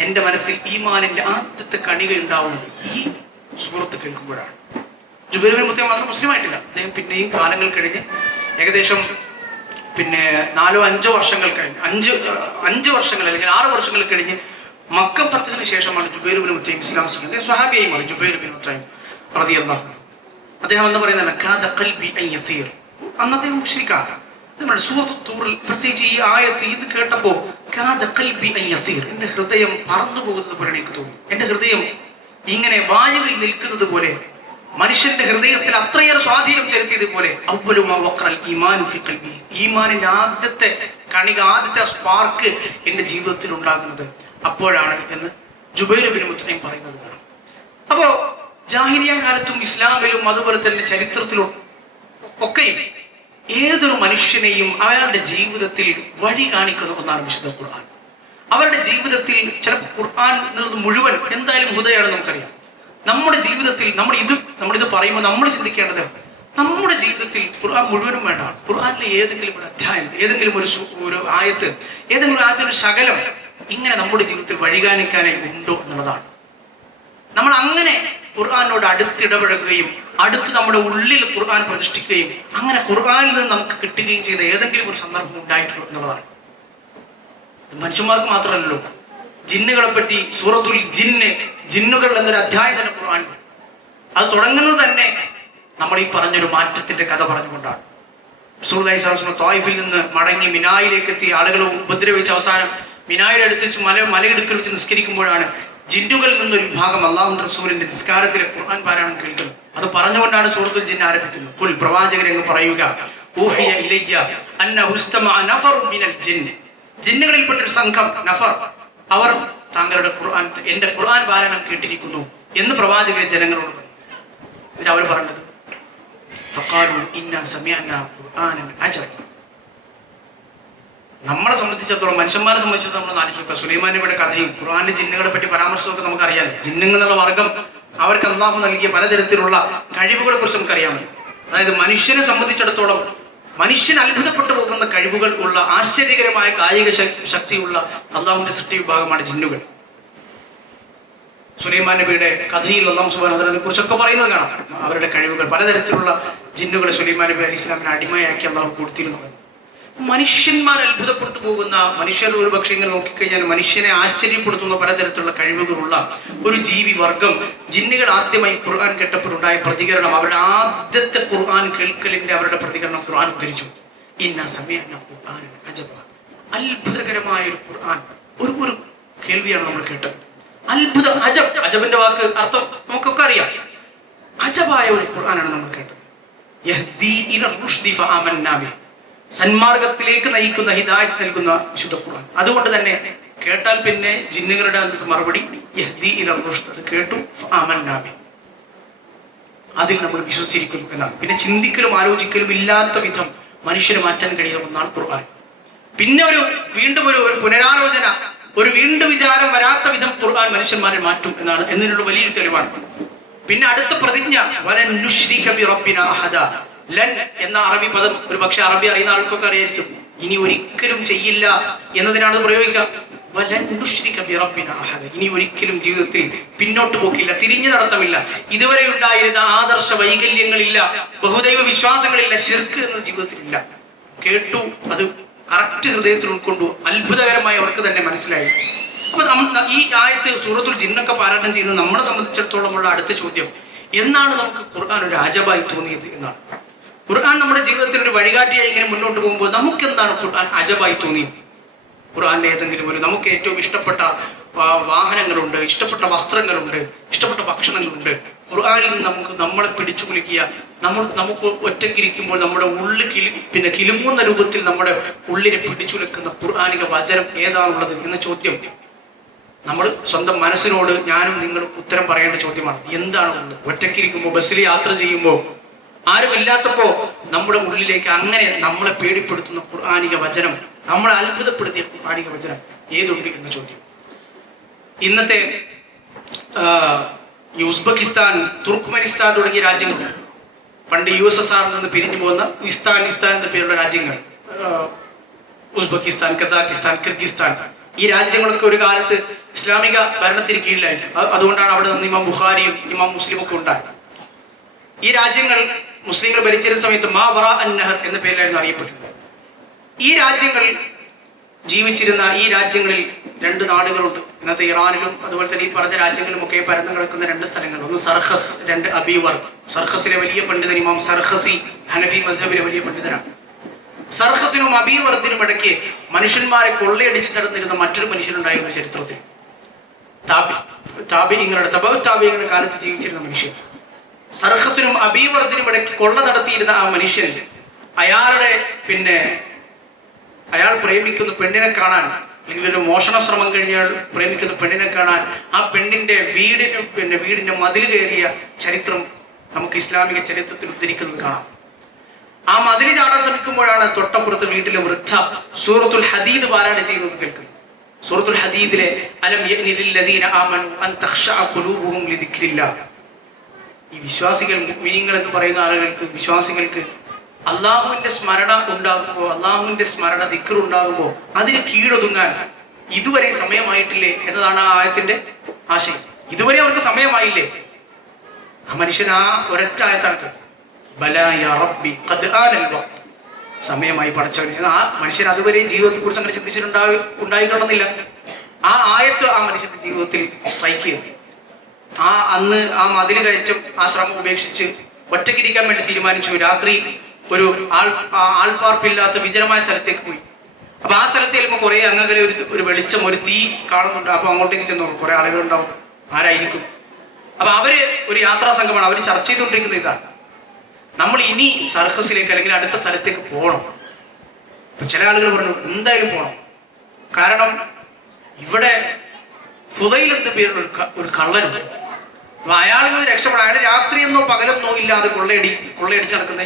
എൻ്റെ മനസ്സിൽ ഈമാനിന്റെ ആദ്യത്തെ കണിക ഉണ്ടാവുന്നത് ഈ സൂറത്ത് കേൾക്കുമ്പോഴാണ്. ജുബൈർ ഇബ്നു മുത്തഇം മാത്രം മുസ്ലിം ആയിട്ടില്ല. അദ്ദേഹം പിന്നെയും കാലങ്ങൾ കഴിഞ്ഞ് ഏകദേശം 4-5 വർഷങ്ങൾ കഴിഞ്ഞ് 5 വർഷങ്ങൾ അല്ലെങ്കിൽ 6 വർഷങ്ങൾ കഴിഞ്ഞ് മക്ക ഫത്ഹിന് ശേഷമാണ് ജുബൈർ ഇബ്നു മുത്തഇം ഇസ്ലാം സ്വീകരിച്ചത്. സ്വഹാബിയായി മാറി ജുബൈർ ഇബ്നു മുത്തഇം റളിയല്ലാഹു അൻഹു. അദ്ദേഹം എന്ന് പറയുന്നത് കാദ ഖൽബി അൻ യതീർ, അന്നത്തെ മുശ്രിക്കാണ്. നമ്മുടെ സൂറത്ത് തൂറിൽ പ്രത്യേകിച്ച് ഈ ആയത്ത് ഇത് കേട്ടപ്പോൾ കാദ ഖൽബി അൻ യതീർ, എൻ്റെ ഹൃദയം പറന്നു പോകുന്നത് പോലെ എനിക്ക് തോന്നി. എൻ്റെ ഹൃദയം ഇങ്ങനെ വായുവിൽ നിൽക്കുന്നത് പോലെ, മനുഷ്യന്റെ ഹൃദയത്തിൽ അത്രയേറെ സ്വാധീനം ചെലുത്തിയതുപോലെ അവ്വലു മാ വഖറൽ ഈമാനു ഫി ഖൽബി, ഈമാനിന്റെ ആദ്യത്തെ കണിക, ആദ്യത്തെ സ്പാർക്ക് എൻ്റെ ജീവിതത്തിൽ ഉണ്ടാകുന്നത് അപ്പോഴാണ് എന്ന് ജുബൈർ ഇബ്നു മുത്തഇം പറയുന്നത് കാണാം. അപ്പോ ജാഹിലിയ കാലത്തും ഇസ്ലാമിലും അതുപോലെ തന്നെ ചരിത്രത്തിലും ഒക്കെയും ഏതൊരു മനുഷ്യനെയും അയാളുടെ ജീവിതത്തിൽ വഴി കാണിക്കുന്ന ഒന്നാണ് വിശുദ്ധ ഖുർആൻ. അവരുടെ ജീവിതത്തിൽ ചിലപ്പോൾ ഖുർആൻ എന്നുള്ളത് മുഴുവൻ എന്തായാലും ഹുദയാണെന്ന് നമുക്കറിയാം. നമ്മുടെ ജീവിതത്തിൽ നമ്മളിത് പറയുമ്പോൾ നമ്മൾ ചിന്തിക്കേണ്ടത് നമ്മുടെ ജീവിതത്തിൽ ഖുർആൻ മുഴുവനും വേണ്ട. ഖുർആനിലെ ഏതെങ്കിലും ഒരു അധ്യായം, ഏതെങ്കിലും ഒരു ആയത്ത്, ഏതെങ്കിലും ആയത്തിന് ശകലം ഇങ്ങനെ നമ്മുടെ ജീവിതത്തിൽ വഴി കാണിക്കാനായി ഉണ്ടോ എന്നുള്ളതാണ്. നമ്മൾ അങ്ങനെ ഖുർആനോട് അടുത്തിടപഴകുകയും അടുത്ത് നമ്മുടെ ഉള്ളിൽ ഖുർആൻ പ്രതിഷ്ഠിക്കുകയും അങ്ങനെ ഖുർആനിൽ നിന്ന് നമുക്ക് കിട്ടുകയും ചെയ്ത ഏതെങ്കിലും ഒരു സന്ദർഭം ഉണ്ടായിട്ടുള്ളൂ എന്നുള്ളതാണ്. മനുഷ്യന്മാർക്ക് മാത്രമല്ലല്ലോ, ജിന്നുകളെ പറ്റി സൂറത്തുൽ ജിന്നുകൾ എന്നൊരു അധ്യായം തന്നെ ഖുർആൻ. അത് തുടങ്ങുന്നത് തന്നെ നമ്മൾ ഈ പറഞ്ഞൊരു മാറ്റത്തിന്റെ കഥ പറഞ്ഞുകൊണ്ടാണ്. റസൂലുള്ളാഹി സ്വല്ലല്ലാഹു അലൈഹി വസല്ലം ത്വായിഫിൽ നിന്ന് മടങ്ങി മിനായിലേക്ക് എത്തി. ആളുകൾ ഉപദ്രവിച്ച് അവസാനം മിനായുടെ അടുത്ത് വെച്ച് മലയിടുക്കിൽ വെച്ച് നിസ്കരിക്കുമ്പോഴാണ് ജിന്നുകളിൽ നിന്നൊരു വിഭാഗം അല്ലാഹുവിന്റെ റസൂലിന്റെ നിസ്കാരത്തിലെ ഖുർആൻ പാരായണം കേൾക്കുന്നത്. അത് പറഞ്ഞുകൊണ്ടാണ് സൂറത്തുൽ ജിൻ ആരംഭിക്കുന്നത്. ഖുൽ, പ്രവാചകരെ അങ്ങ് പറയുക, ഊഹിയ ഇലയ്യ അന്നഹു ഇസ്തമഅ നഫറു മിനൽ ജിന്ന്, ജിന്നുകളിൽപ്പെട്ടൊരു സംഘം നഫർ, അവർ താങ്കളുടെ ഖുർആൻ, എന്റെ ഖുർആൻ പാരായണം കേട്ടിരിക്കുന്നു എന്ന് പ്രവാചകരെ ജനങ്ങളോട് പറഞ്ഞു. എന്നിട്ട് അവർ പറഞ്ഞത് ഫഖാലു ഇന്നാ സമിഅനാ ഖുർആനൻ അജബ. നമ്മളെ സംബന്ധിച്ചിടത്തോളം, മനുഷ്യന്മാരെ സംബന്ധിച്ചിടത്തോളം നമ്മൾ ആലോചിച്ച് നോക്കുക. സുലൈമാൻ നബിയുടെ കഥയും ഖുർആനിലെ ജിന്നുകളെ പറ്റി പരാമർശമൊക്കെ നമുക്കറിയാം. ജിന്നുകൾ എന്നുള്ള വർഗം അവർക്ക് അല്ലാഹു നൽകിയ പലതരത്തിലുള്ള കഴിവുകളെ കുറിച്ച് നമുക്കറിയാമല്ലോ. അതായത് മനുഷ്യനെ സംബന്ധിച്ചിടത്തോളം മനുഷ്യൻ അത്ഭുതപ്പെട്ടു പോകുന്ന കഴിവുകൾ ഉള്ള, ആശ്ചര്യകരമായ കായിക ശക്തിയുള്ള അള്ളാഹുവിന്റെ സൃഷ്ടി വിഭാഗമാണ് ജിന്നുകൾ. സുലൈമാൻ നബിയുടെ കഥയിൽ അല്ലാഹു സുബ്ഹാനഹു വ തആലയെ കുറിച്ചൊക്കെ പറയുന്നത് കാണാം. അവരുടെ കഴിവുകൾ, പലതരത്തിലുള്ള ജിന്നുകളെ സുലൈമാൻ നബി അലൈഹി സ്വലാമിനെ അടിമയാക്കി അള്ളാഹു കൊടുത്തിരുന്നു. മനുഷ്യന്മാർ അത്ഭുതപ്പെട്ടു പോകുന്ന, മനുഷ്യർ ഒരു പക്ഷേ ഇങ്ങനെ നോക്കിക്കഴിഞ്ഞാൽ മനുഷ്യനെ ആശ്ചര്യപ്പെടുത്തുന്ന പലതരത്തിലുള്ള കഴിവുകളുള്ള ഒരു ജീവി വർഗം ജിന്നുകൾ ആദ്യമായി ഖുർആൻ കേട്ടപ്പോഴുണ്ടായ പ്രതികരണം, അവരുടെ ആദ്യത്തെ ഖുർആൻ കേൾക്കലിന്റെ അവരുടെ പ്രതികരണം ഖുർആൻ ഉദ്ധരിച്ചു. ഇന്നാ സമിഅനാ ഖുർആനൻ അജബ. അത്ഭുതകരമായ ഒരു ഖുർആൻ, ഒരു കേൾവിയാണ് നമ്മൾ കേട്ടത്. അത്ഭുതം, അജബ്, അജബിന്റെ വാക്ക് അർത്ഥം നമുക്കൊക്കെ അറിയാം. അജബായ ഒരു ഖുർആനാണ് നമ്മൾ കേട്ടത്. യഹ്ദീ ഇലാ റുശ്ദി ഫആമന്നാ ബിഹി, സന്മാർഗത്തിലേക്ക് നയിക്കുന്ന, ഹിദായത്ത് നൽകുന്ന വിശുദ്ധ ഖുർആൻ. അതുകൊണ്ട് തന്നെ കേട്ടാൽ പിന്നെ ജിന്നുകളുടെ മറുപടി യഹ്ദീ ഇലാ റുശ്ദ്, അത് കേട്ടു ഫആമന്നാ ബിഹി, അതിൽ നമ്മൾ വിശ്വസിച്ചിരിക്കുന്നു എന്നാണ്. പിന്നെ ചിന്തിക്കലും ആലോചിക്കലും ഇല്ലാത്ത വിധം മനുഷ്യന് മാറ്റാൻ കഴിയുന്ന ഒന്നാണ് ഖുർആൻ. പിന്നെ വീണ്ടും ഒരു പുനരാലോചന, ഒരു വീണ്ടും വിചാരം വരാത്ത വിധം ഖുർആൻ മനുഷ്യന്മാരെ മാറ്റും എന്നാണ് എന്നതിനുള്ള വലിയൊരു തെളിവാണ്. പിന്നെ അടുത്ത പ്രതിജ്ഞ, വലൻ നുശ്രിക ബിറബ്ബിനാ അഹദ. ലൻ എന്ന അറബി പദം ഒരു പക്ഷെ അറബി അറിയുന്ന ആൾക്കൊക്കെ അറിയായിരിക്കും. ഇനി ഒരിക്കലും ചെയ്യില്ല എന്നതിനാണ് പ്രയോഗിക്കുക. വലൻ നുശ്രിക ബിറബ്ബിനാ അഹദ, ഇനി ഒരിക്കലും ജീവിതത്തിൽ പിന്നോട്ട് പോക്കില്ല, തിരിഞ്ഞു നടത്തമില്ല. ഇതുവരെ ഉണ്ടായിരുന്ന ആദർശ വൈകല്യങ്ങളില്ല, ബഹുദൈവ വിശ്വാസങ്ങളില്ല, ശിർക്ക് എന്ന ജീവിതത്തിലില്ല. കേട്ടു, അത് കറക്റ്റ് ഹൃദയത്തിൽ ഉൾക്കൊണ്ടു. അത്ഭുതകരമായി അവർക്ക് തന്നെ മനസ്സിലായി. അപ്പൊ ഈ ആയത്ത് സൂറത്തുൽ ജിന്നൊക്കെ പാരായണം ചെയ്യുന്നത് നമ്മളെ സംബന്ധിച്ചിടത്തോളമുള്ള അടുത്ത ചോദ്യം, എന്നാണ് നമുക്ക് ഖുർആൻ ഒരു അജബായി തോന്നിയത് എന്നാണ്. ഖുർആൻ നമ്മുടെ ജീവിതത്തിൽ ഒരു വഴികാട്ടിയായി ഇങ്ങനെ മുന്നോട്ട് പോകുമ്പോൾ നമുക്ക് എന്താണ് ഖുർആൻ അജബായി തോന്നിയത്? ഖുർആന്റെ ഏതെങ്കിലും നമുക്ക് ഏറ്റവും ഇഷ്ടപ്പെട്ട വാഹനങ്ങളുണ്ട്, ഇഷ്ടപ്പെട്ട വസ്ത്രങ്ങളുണ്ട്, ഇഷ്ടപ്പെട്ട ഭക്ഷണങ്ങളുണ്ട്. ഖുർആനിൽ നിന്ന് നമ്മളെ പിടിച്ചു കുലുക്കിയ, നമുക്ക് ഒറ്റയ്ക്കിരിക്കുമ്പോൾ നമ്മുടെ ഉള്ളിൽ കിലുങ്ങുന്ന രൂപത്തിൽ നമ്മുടെ ഉള്ളിനെ പിടിച്ചുലക്കുന്ന ഖുർആനിക വചനം ഏതാണുള്ളത് എന്ന ചോദ്യം നമ്മൾ സ്വന്തം മനസ്സിനോട് ഞാനും നിങ്ങളും ഉത്തരം പറയേണ്ട ചോദ്യമാണ്. എന്താണുള്ളത്? ഒറ്റയ്ക്കിരിക്കുമ്പോൾ, ബസ്സിൽ യാത്ര ചെയ്യുമ്പോൾ, ആരുമില്ലാത്തപ്പോ നമ്മുടെ ഉള്ളിലേക്ക് അങ്ങനെ നമ്മളെ പേടിപ്പെടുത്തുന്ന ഖുർആനിക വചനം, നമ്മളെ അത്ഭുതപ്പെടുത്തിയ ഖുർആനിക വചനം ഏതുണ്ട് എന്ന ചോദ്യം. ഇന്നത്തെ ഉസ്ബെക്കിസ്ഥാൻ, തുർക്ക്മെനിസ്ഥാൻ തുടങ്ങിയ രാജ്യങ്ങൾ, പണ്ട് USSR നിന്ന് പിരിഞ്ഞു പോകുന്ന ഇസ്താൻ എന്ന പേരുള്ള രാജ്യങ്ങൾ, ഉസ്ബെക്കിസ്ഥാൻ, കസാഖിസ്ഥാൻ, കിർഗിസ്ഥാൻ, ഈ രാജ്യങ്ങളൊക്കെ ഒരു കാലത്ത് ഇസ്ലാമിക ഭരണത്തിന് കീഴിലായിരുന്നു. അതുകൊണ്ടാണ് അവിടെ നിന്ന് ഇമാം ബുഖാരിയും ഇമാം മുസ്ലിം ഒക്കെ ഉണ്ടായത്. ഈ രാജ്യങ്ങൾ മുസ്ലിങ്ങൾ ഭരിച്ചിരുന്ന സമയത്ത് മാ വറാ അൻ നഹർ എന്ന പേരിലായിരുന്നു അറിയപ്പെടുന്നത്. ഈ രാജ്യങ്ങളിൽ ജീവിച്ചിരുന്ന ഈ രാജ്യങ്ങളിൽ രണ്ട് നാടുകളുണ്ട്. ഇന്നത്തെ ഇറാനിലും അതുപോലെ തന്നെ ഈ പറഞ്ഞ രാജ്യങ്ങളിലും ഒക്കെ പരന്നു കിടക്കുന്ന രണ്ട് സ്ഥലങ്ങൾ. ഒന്ന് സർഹസ്, രണ്ട് അബീവർഗ്. സർഹസിലെ വലിയ പണ്ഡിതൻ ഇമാം സർഹസി ഹനഫി മദ്ഹബിലെ വലിയ പണ്ഡിതനാണ്. സർഹസിനും അബീവർഗിനും ഇടയ്ക്ക് മനുഷ്യന്മാരെ കൊള്ളയടിച്ച് നടന്നിരുന്ന മറ്റൊരു മനുഷ്യനുണ്ടായിരുന്നു ചരിത്രത്തിൽ. താബിഈങ്ങളുടെ കാലത്ത് ജീവിച്ചിരുന്ന മനുഷ്യൻ. സർഹസിനും അബീവർഗിനും ഇടയ്ക്ക് കൊള്ള നടത്തിയിരുന്ന ആ മനുഷ്യൻ, അയാൾ പ്രേമിക്കുന്ന പെണ്ണിനെ കാണാൻ, അല്ലെങ്കിൽ ഒരു മോഷണ ശ്രമം കഴിഞ്ഞാൽ പ്രേമിക്കുന്ന പെണ്ണിനെ കാണാൻ ആ പെണ്ണിന്റെ വീടിന്റെ മതിൽ കയറിയ ചരിത്രം നമുക്ക് ഇസ്ലാമിക ചരിത്രത്തിൽ ഉദ്ധരിക്കുന്നത് കാണാം. ആ മതിൽ ചാടാൻ ശ്രമിക്കുമ്പോഴാണ് തൊട്ടപ്പുറത്ത് വീട്ടിലെ വൃദ്ധ സൂറത്തുൽ ഹദീദ് പാരായണം ചെയ്യുന്നത് കേൾക്കുന്നത്. സൂറത്തുൽ ഹദീദിലെ അലം യഅനി ലില്ലദീന ആമനു അൻ തഖ്ശഅ ഖുലൂബുഹും ലിദിക്രില്ലാഹ്. ഈ വിശ്വാസികൾ, മുഅ്മിനീങ്ങൾ എന്ന് പറയുന്ന ആളുകൾക്ക്, വിശ്വാസികൾക്ക് അള്ളാഹുവിന്റെ സ്മരണ ഉണ്ടാകുമ്പോൾ, അള്ളാഹുവിന്റെ സ്മരണ ദിക്ർ ഉണ്ടാകുമ്പോൾ അതിന് കീഴൊതുങ്ങാൻ ഇതുവരെ സമയമായിട്ടില്ലേ എന്നതാണ് ആ ആയത്തിന്റെ ആശയം. ഇതുവരെ അവർക്ക് സമയമായില്ലേ? ആ മനുഷ്യൻ ആ ഒരൊറ്റ ആയത്താണ് ബലാ യാ റബ്ബി ഖദ് ആനൽ വഖ്ത്, സമയമായി പടച്ചവൻ. ആ മനുഷ്യൻ അതുവരെ ജീവിതത്തെ കുറിച്ച് അങ്ങനെ ഉണ്ടായിക്കൊള്ളുന്നില്ല. ആ ആയത്ത് ആ മനുഷ്യന്റെ ജീവിതത്തിൽ സ്ട്രൈക്ക് ചെയ്തു. അന്ന് ആ മതിൽ കയറ്റം, ആ ശ്രമം ഉപേക്ഷിച്ച് ഒറ്റയ്ക്കിരിക്കാൻ വേണ്ടി തീരുമാനിച്ചു. രാത്രി ഒരു ആൾപ്പാർപ്പില്ലാത്ത വിജനമായ സ്ഥലത്തേക്ക് പോയി. അപ്പൊ ആ സ്ഥലത്ത് ചെല്ലുമ്പോൾ കുറെ അങ്ങനെ ഒരു വെളിച്ചം, ഒരു തീ കാണുന്നുണ്ട്. അപ്പൊ അങ്ങോട്ടേക്ക് ചെന്നു. കുറെ ആളുകളുണ്ടാവും. ആരായിരിക്കും? അപ്പൊ അവര് ഒരു യാത്രാ സംഘമാണ്. അവര് ചർച്ച ചെയ്തുകൊണ്ടിരിക്കുന്ന ഇതാണ്, നമ്മൾ ഇനി സർക്കസിലേക്ക് അല്ലെങ്കിൽ അടുത്ത സ്ഥലത്തേക്ക് പോകണം. അപ്പൊ ചില ആളുകൾ പറഞ്ഞു എന്തായാലും പോകണം, കാരണം ഇവിടെ ഫുദൈൽ എന്ന പേരുള്ള ഒരു കള്ളനുണ്ട്. അപ്പൊ അയാളിൽ നിന്ന് രക്ഷപ്പെടാൻ, അയാൾ രാത്രിയെന്നോ പകലെന്നോ ഇല്ലാതെ കൊള്ളയടിച്ച് നടക്കുന്ന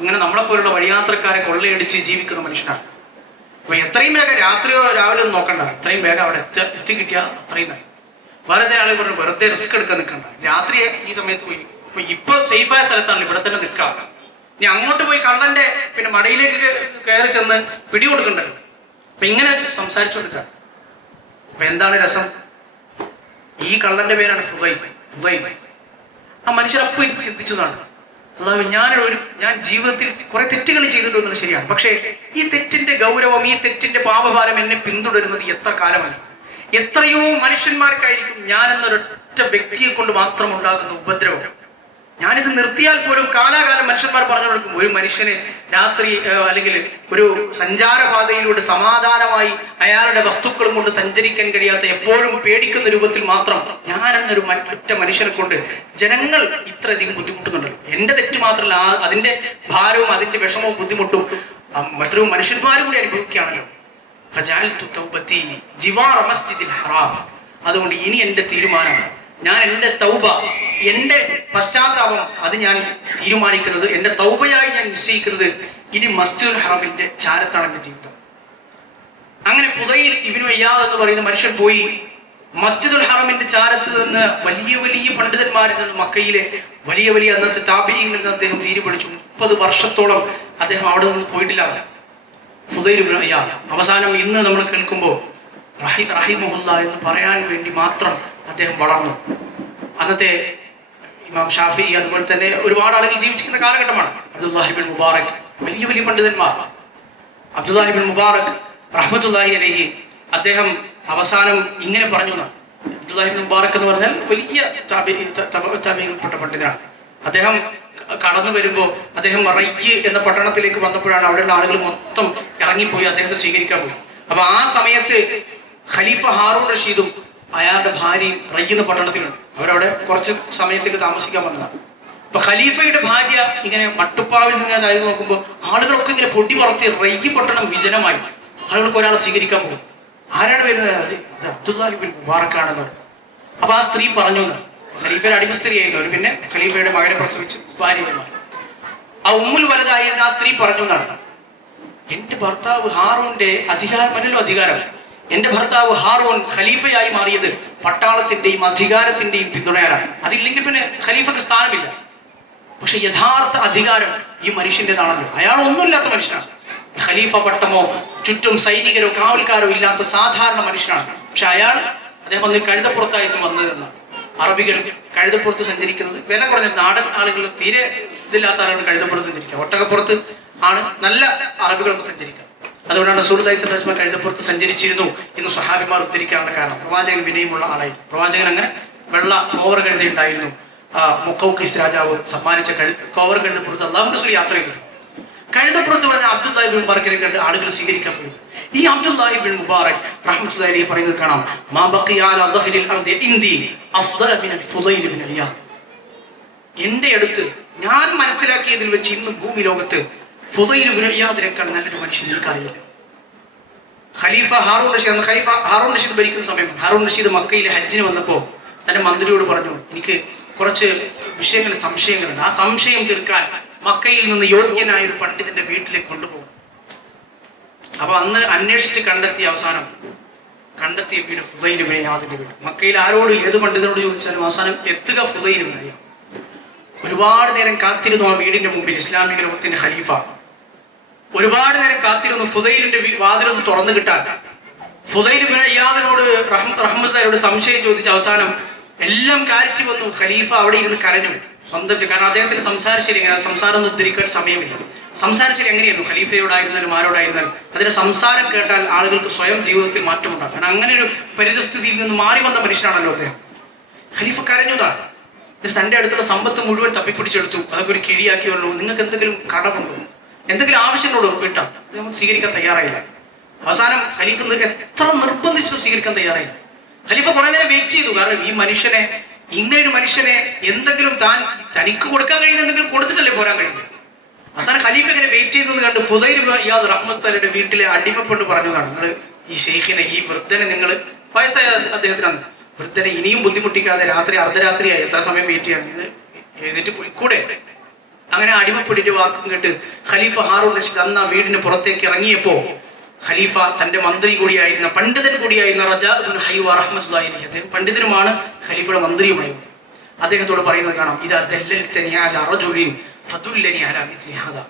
ഇങ്ങനെ നമ്മളെപ്പോലുള്ള വഴിയാത്രക്കാരെ കൊള്ളയടിച്ച് ജീവിക്കുന്ന മനുഷ്യനാണ്. അപ്പൊ എത്രയും വേഗം രാത്രിയോ രാവിലെ ഒന്നും നോക്കണ്ട, എത്രയും വേഗം അവിടെ എത്തി കിട്ടിയാൽ അത്രയും നല്ല. വേറെ ചില ആളുകൾ പറഞ്ഞു വെറുതെ റിസ്ക് എടുക്കാൻ നിൽക്കണ്ട, രാത്രി ഈ സമയത്ത് പോയി ഇപ്പൊ സേഫായ സ്ഥലത്താണല്ലോ, ഇവിടെ തന്നെ നിൽക്കാം. ഇനി അങ്ങോട്ട് പോയി കള്ളന്റെ പിന്നെ മടയിലേക്ക് കയറി ചെന്ന് പിടികൊടുക്കണ്ടല്ലോ. അപ്പൊ ഇങ്ങനെ സംസാരിച്ചു കൊടുക്കുക. അപ്പൊ എന്താണ് രസം? ഈ കള്ളന്റെ പേരാണ് ഫുദൈൽ. ആ മനുഷ്യർ അപ്പം ചിന്തിച്ചതാണ്, അല്ലാതെ ഞാൻ ജീവിതത്തിൽ കുറെ തെറ്റുകൾ ചെയ്തിട്ടുണ്ടെന്ന് ശരിയാണ്, പക്ഷേ ഈ തെറ്റിന്റെ ഗൗരവം, ഈ തെറ്റിന്റെ പാപഭാരം എന്നെ പിന്തുടരുന്നത് എത്ര കാലമായി. എത്രയോ മനുഷ്യന്മാർക്കായിരിക്കും ഞാൻ എന്നൊരൊറ്റ വ്യക്തിയെ കൊണ്ട് മാത്രം ഉണ്ടാകുന്ന ഉപദ്രവം. ഞാനിത് നിർത്തിയാൽ പോലും കാലാകാലം മനുഷ്യന്മാർ പറഞ്ഞു കൊടുക്കും, ഒരു മനുഷ്യന് രാത്രി അല്ലെങ്കിൽ ഒരു സഞ്ചാരപാതയിലൂടെ സമാധാനമായി അയാളുടെ വസ്തുക്കളും കൊണ്ട് സഞ്ചരിക്കാൻ കഴിയാത്ത, എപ്പോഴും പേടിക്കുന്ന രൂപത്തിൽ മാത്രം ഞാനെന്നൊരു ഒറ്റ മനുഷ്യനെ കൊണ്ട് ജനങ്ങൾ ഇത്രയധികം ബുദ്ധിമുട്ടുന്നുണ്ടല്ലോ. എന്റെ തെറ്റ് മാത്രമല്ല, അതിന്റെ ഭാരവും അതിന്റെ വിഷമവും ബുദ്ധിമുട്ടും എത്രയോ മനുഷ്യന്മാരും കൂടി അനുഭവിക്കുകയാണല്ലോ. അതുകൊണ്ട് ഇനി എന്റെ തീരുമാനമാണ്, ഞാൻ എൻ്റെ തൗബ, എൻ്റെ പശ്ചാത്താപം, അത് ഞാൻ തീരുമാനിക്കുന്നത്, എൻ്റെ തൗബയായി ഞാൻ നിശ്ചയിക്കുന്നത് ഇനി മസ്ജിദുൽ ഹറമിന്റെ ചാരത്താണ് എൻ്റെ ജീവിതം. അങ്ങനെ ഫുദൈൽ ഇബ്നു ഇയാദ് എന്ന് പറയുന്ന മനുഷ്യൻ പോയി മസ്ജിദുൽ ഹറമിന്റെ ചാരത്ത് നിന്ന് വലിയ വലിയ പണ്ഡിതന്മാരിൽ നിന്ന്, മക്കയിലെ വലിയ വലിയ അന്നത്തെ താബിഈങ്ങളിൽ നിന്ന് അദ്ദേഹം തീരുപിടിച്ചു. 30 വർഷത്തോളം അദ്ദേഹം അവിടെ നിന്ന് പോയിട്ടില്ല. ഫുദൈൽ ഇബ്നു ഇയാദ് അവസാനം ഇന്ന് നമ്മൾ കേൾക്കുമ്പോൾ റഹിമഹുല്ല എന്ന് പറയാൻ വേണ്ടി മാത്രം അദ്ദേഹം വളർന്നു. അന്നത്തെ ഇമാം ഷാഫി, അതുപോലെ തന്നെ ഒരുപാട് ആളുകൾ ജീവിച്ചിരിക്കുന്ന കാലഘട്ടമാണ്. അബ്ദുല്ലാഹിബിൻ മുബാറക്, വലിയ വലിയ പണ്ഡിതന്മാർ. അബ്ദുല്ലാഹിബിൻ മുബാറക് റഹ്മത്തുള്ളാഹി അലൈഹി, അദ്ദേഹം അവസാനം ഇങ്ങനെ പറഞ്ഞു. അബ്ദുല്ലാഹിബിൻ മുബാറക് എന്ന് പറഞ്ഞാൽ വലിയ താബിഈൻപ്പെട്ട പണ്ഡിതനാണ്. അദ്ദേഹം കടന്നു വരുമ്പോൾ അദ്ദേഹം റയ്യ് എന്ന പട്ടണത്തിലേക്ക് വന്നപ്പോഴാണ് അവിടെയുള്ള ആളുകൾ മൊത്തം ഇറങ്ങിപ്പോയി അദ്ദേഹത്തെ സ്വീകരിക്കാൻ പോയി. അപ്പൊ ആ സമയത്ത് ഖലീഫ ഹാറൂൺ റഷീദും അയാളുടെ ഭാര്യയും റയ്യെന്ന പട്ടണത്തിലുണ്ട്. അവരവിടെ കുറച്ച് സമയത്തേക്ക് താമസിക്കാൻ വന്നതാണ്. അപ്പൊ ഖലീഫയുടെ ഭാര്യ ഇങ്ങനെ മട്ടുപ്പാവിൽ നിന്ന് അതായത് നോക്കുമ്പോൾ ആളുകളൊക്കെ ഇങ്ങനെ പൊടി പറത്തി റയ്യ് പട്ടണം വിജനമായി. ആളുകൾക്ക് ഒരാളെ സ്വീകരിക്കാൻ പോകും. ആരാണ് വരുന്നത്? അബ്ദുല്ലാഹിബിൻ മുബാറക്കാണെന്ന്. അപ്പൊ ആ സ്ത്രീ പറഞ്ഞു, ഖലീഫയുടെ അടിമ സ്ത്രീ ആയിരുന്നു അവർ, പിന്നെ ഖലീഫയുടെ മകനെ പ്രസവിച്ച് ഭാര്യമാർ. ആ ഉമ്മുൽ വലതായിരുന്ന ആ സ്ത്രീ പറഞ്ഞു എന്നാണ്, എന്റെ ഭർത്താവ് ഹാറൂന്റെ അധികാരം, എന്റെ ഭർത്താവ് ഹാറൂൺ ഖലീഫയായി മാറിയത് പട്ടാളത്തിന്റെയും അധികാരത്തിന്റെയും പിന്തുണയാലാണ്. അതില്ലെങ്കിൽ പിന്നെ ഖലീഫക്ക് സ്ഥാനമില്ല. പക്ഷെ യഥാർത്ഥ അധികാരം ഈ മനുഷ്യൻ്റെതാണല്ലോ. അയാൾ ഒന്നുമില്ലാത്ത മനുഷ്യനാണ്. ഖലീഫ പട്ടമോ ചുറ്റും സൈനികരോ കാവൽക്കാരോ ഇല്ലാത്ത സാധാരണ മനുഷ്യനാണ്. പക്ഷെ അദ്ദേഹം വന്ന് കഴുതപ്പുറത്തായിരുന്നു വന്നതെന്നാണ്. അറബികൾ കഴുതപ്പുറത്ത് സഞ്ചരിക്കുന്നത് വില കുറഞ്ഞ നാടൻ ആളുകൾ, തീരെ ഇതില്ലാത്ത ആളുകൾ കഴുതപ്പുറത്ത് സഞ്ചരിക്കുക. ഒട്ടകപ്പുറത്ത് ആണ് നല്ല അറബികൾക്ക് സഞ്ചരിക്കുക. അതുകൊണ്ടാണ് റസൂലുള്ളാഹി സ്വല്ലല്ലാഹു അലൈഹി വസല്ലം കഴുതപ്പുറത്ത് സഞ്ചരിച്ചിരുന്നു എന്ന് സ്വഹാബിമാർ ഉദ്ധരിക്കാനുള്ള കാരണം. പ്രവാചകൻ വിനയമുള്ള ആളായിരുന്നു. പ്രവാചകൻ അങ്ങനെ വെള്ള കോവർ കഴുതയുണ്ടായിരുന്നു. മുഖൗഖിസ് രാജാവ് സമ്മാനിച്ച കോവർ കഴുതപ്പുറത്ത് അള്ളാഹുവിന്റെ റസൂൽ യാത്ര ചെയ്തു. കഴുതപ്പുറത്ത് പറഞ്ഞ അബ്ദുല്ലാഹിബിൻ മുബാറക്കിനെ കണ്ട് ആളുകൾ സ്വീകരിക്കാൻ പോയി. ഈ അബ്ദുല്ലാഹിബിൻ മുബാറക് റഹ്മത്തുള്ളാഹി അലൈഹി പറയുന്നത് കാണാം, മാ ബഖിയ അലാ ദഹ്രിൽ അർദി ഇന്ദി അഫ്ദല മിനൽ ഫുദൈൽ ഇബ്നു ഇയാദ്. എന്റെ അടുത്ത് ഞാൻ മനസ്സിലാക്കിയതിൽ വെച്ച് ഇന്ന് ഭൂമി ലോകത്ത് ഫുദൈൽ ഇബ്നു ഇയാദിനേക്കാൾ നല്ലൊരു മനുഷ്യൻ എനിക്കറിയില്ല. ഖലീഫ ഹാറൂൺ റഷീദ് ഭരിക്കുന്ന സമയം ഹാറൂൺ റഷീദ് മക്കയിലെ ഹജ്ജിന് വന്നപ്പോൾ തന്റെ മന്ത്രിയോട് പറഞ്ഞു, എനിക്ക് കുറച്ച് സംശയങ്ങളുണ്ട്. ആ സംശയം തീർക്കാൻ മക്കയിൽ നിന്ന് യോഗ്യനായ ഒരു പണ്ഡിതന്റെ വീട്ടിലേക്ക് കൊണ്ടുപോകും. അപ്പൊ അന്ന് അന്വേഷിച്ച് കണ്ടെത്തിയ വീട് ഫുദൈൽ ഇബ്നു ഇയാദിന്റെ വീട്. മക്കയിൽ ആരോട് ഏത് പണ്ഡിതനോട് ചോദിച്ചാലും അവസാനം എത്തുക ഫുദൈൽ ഇബ്നു ഇയാദ്. ഒരുപാട് നേരം കാത്തിരുന്നു ആ വീടിന്റെ മുമ്പിൽ ഇസ്ലാമിക ലോകത്തിന്റെ ഖലീഫ. ഒരുപാട് നേരം കാത്തിരുന്നു ഫുദൈലിന്റെ വാതിലൊന്ന് തുറന്നു കിട്ടാൻ. ഫുദൈൽ ഇബ്നു ഇയാദിനോട് റഹ്മത്തുള്ളാഹിയോട് സംശയം ചോദിച്ച അവസാനം എല്ലാം കാര്യറ്റി വന്നു. ഖലീഫ അവിടെ ഇരുന്ന് കരഞ്ഞു സ്വന്തം, കാരണം അദ്ദേഹത്തിന്റെ സംസാരശൈലി എങ്ങനെ, സംസാരം ഒന്നും ഉദ്ധരിക്കാൻ സമയമില്ല. സംസാരശൈലി എങ്ങനെയായിരുന്നു? ഖലീഫയോടായിരുന്നാലും ആരോടായിരുന്നാലും അതിന്റെ സംസാരം കേട്ടാൽ ആളുകൾക്ക് സ്വയം ജീവിതത്തിൽ മാറ്റമുണ്ടാകും. കാരണം അങ്ങനെ ഒരു പരിതസ്ഥിതിയിൽ നിന്ന് മാറി വന്ന മനുഷ്യനാണല്ലോ അദ്ദേഹം. ഖലീഫ കരഞ്ഞതാണ്. എന്നിട്ട് തൻ്റെ അടുത്തുള്ള സമ്പത്ത് മുഴുവൻ തപ്പിപ്പിടിച്ചെടുത്തു. അതൊക്കെ ഒരു കിഴിയാക്കി വന്നു. നിങ്ങൾക്ക് എന്തെങ്കിലും കടമുണ്ടോ, എന്തെങ്കിലും ആവശ്യങ്ങളോട് ഉറപ്പിട്ടാം നമ്മൾ സ്വീകരിക്കാൻ തയ്യാറായില്ല. അവസാനം ഖലീഫ എത്ര നിർബന്ധിച്ചിട്ടും സ്വീകരിക്കാൻ തയ്യാറായില്ല. ഖലീഫ കുറെ നേരം വെയിറ്റ് ചെയ്തു. കാരണം ഈ മനുഷ്യനെ, ഇങ്ങനെ ഒരു മനുഷ്യനെ എന്തെങ്കിലും തനിക്ക് കൊടുക്കാൻ കഴിയുന്ന എന്തെങ്കിലും കൊടുത്തിട്ടല്ലേ പോരാൻ കഴിയുന്നത്. അവസാനം ഖലീഫ ഇങ്ങനെ വെയിറ്റ് ചെയ്തെന്ന് കണ്ട് ഫുദൈൽ ഇബ്നു ഇയാദ് റഹ്മത്തുള്ളാഹിയുടെ വീട്ടിലെ അടിമപ്പെട്ട് പറഞ്ഞതാണ്, നിങ്ങൾ ഈ ഷെയ്ഖിനെ, ഈ വൃദ്ധനെ, നിങ്ങൾ വയസ്സായ അദ്ദേഹത്തിനാണ്, വൃദ്ധനെ ഇനിയും ബുദ്ധിമുട്ടിക്കാതെ രാത്രി അർദ്ധരാത്രിയായി എത്ര സമയം വെയിറ്റ് ചെയ്യണം, ഇത് എഴുതിട്ട് പോയിക്കൂടെ. അങ്ങനെ അടിമപ്പെട്ടിട്ട് വാക്കും കേട്ട് ഖലീഫ ഹാറൂൺ റഷീദ് അന്ന് ആ വീടിന് പുറത്തേക്ക് ഇറങ്ങിയപ്പോ ഖലീഫ തന്റെ മന്ത്രി കൂടിയായിരുന്ന, പണ്ഡിതൻ കൂടിയായിരുന്ന റജാ ഇബ്നു ഹൈവ റഹ്മത്തുള്ളാഹി അലൈഹി, അദ്ദേഹം പണ്ഡിതനുമാണ്, ഖലീഫയുടെ മന്ത്രിയുമായി, അദ്ദേഹത്തോട് പറയുന്നത് കാണാം, ഇദാ ദല്ലൽതനി അലാ റജുലിൻ ഫദുല്ലനി അലാ മിസ്ലി ഹാദാ.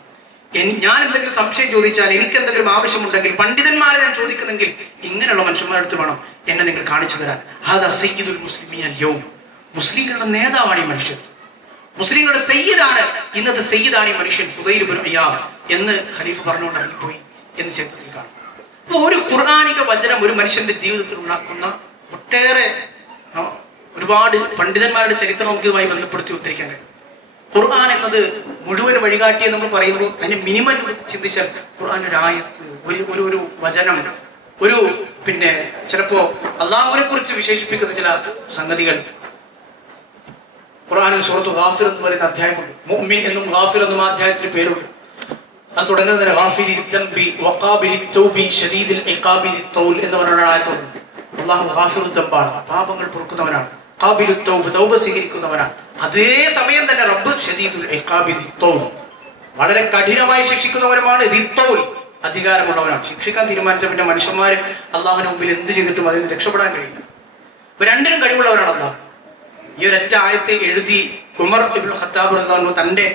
ഞാൻ എന്തെങ്കിലും സംശയം ചോദിച്ചാൽ, എനിക്ക് എന്തെങ്കിലും ആവശ്യമുണ്ടെങ്കിൽ, പണ്ഡിതന്മാരെ ഞാൻ ചോദിക്കുന്നെങ്കിൽ ഇങ്ങനെയുള്ള മനുഷ്യന്മാരുടെ അടുത്ത് വേണം എന്നെ നിങ്ങൾ കാണിച്ചു തരാൻ. ഹാദാ സയ്യിദുൽ മുസ്ലിമീൻ അൽ-യൗം. മുസ്ലിങ്ങളുടെ നേതാവാണ് ഈ മനുഷ്യൻ, മുസ്ലിങ്ങളുടെ സയ്യിദാണ്, ഇന്നത്തെ സയ്യിദാണ് ഈ മനുഷ്യൻ ഫുദൈൽ ഇബ്നു ഇയാദ് എന്ന് ഖലീഫ പറഞ്ഞുകൊണ്ട് ഇറങ്ങിപ്പോയി എന്ന് ചരിത്രത്തിൽ കാണും. അപ്പൊ ഒരു ഖുർആനിക വചനം ഒരു മനുഷ്യന്റെ ജീവിതത്തിൽ ഉണ്ടാക്കുന്ന ഒട്ടേറെ ഒരുപാട് പണ്ഡിതന്മാരുടെ ചരിത്രം നമുക്ക് ഇതുമായി ബന്ധപ്പെടുത്തി ഉദ്ധരിക്കാൻ കഴിയും. ഖുർആൻ എന്നത് മുഴുവൻ വഴികാട്ടിയെ നമ്മൾ പറയുമ്പോൾ അതിന് മിനിമം ചിന്തിച്ചാൽ ഖുർആൻ ഒരു ആയത്ത്, ഒരു വചനം, ഒരു പിന്നെ ചിലപ്പോ അള്ളാഹുവിനെ കുറിച്ച് വിശേഷിപ്പിക്കുന്ന ചില സംഗതികൾ. ഖുർആനിൽ സൂറത്ത് ഗാഫിർ എന്ന് പറയുന്ന അധ്യായമുണ്ട്. മുഅ്മിൻ എന്നും ഗാഫിർ എന്നും ആ അധ്യായത്തിന് പേരുണ്ട്. അത് തുടങ്ങുന്നതിന് ഗാഫിരി ദംബി വഖാബിലി തൗബി ശദീദിൽ ഇഖാബി തൗൽ എന്ന് പറയുന്ന ആയത്തുണ്ട്. അള്ളാഹു ഗാഫിറു ദംബാണ്, പാപങ്ങൾ പൊറുക്കുന്നവനാണ്, ഖാബിലു തൗബ്, തൗബ സ്വീകരിക്കുന്നവനാണ്. അതേ സമയം തന്നെ റബ്ബ് ശദീദുൽ ഇഖാബി തൗൽ, വളരെ കഠിനമായി ശിക്ഷിക്കുന്നവനുമാണ്. ദിത്തൗൽ, അധികാരമുള്ളവനാണ്. ശിക്ഷിക്കാൻ തീരുമാനിച്ച പിന്നെ മനുഷ്യന്മാർ അള്ളാഹുവിന് മുമ്പിൽ എന്ത് ചെയ്തിട്ടും അതിന് രക്ഷപ്പെടാൻ കഴിയില്ല. ഇപ്പൊ രണ്ടിനും കഴിവുള്ളവരാണ് അള്ളാഹ്. ഈ ഒരൊറ്റ ആയത്തെ എഴുതി ഉമർ ഇബ്നു ഖത്താബ് റളിയല്ലാഹു അൻഹു തന്റെ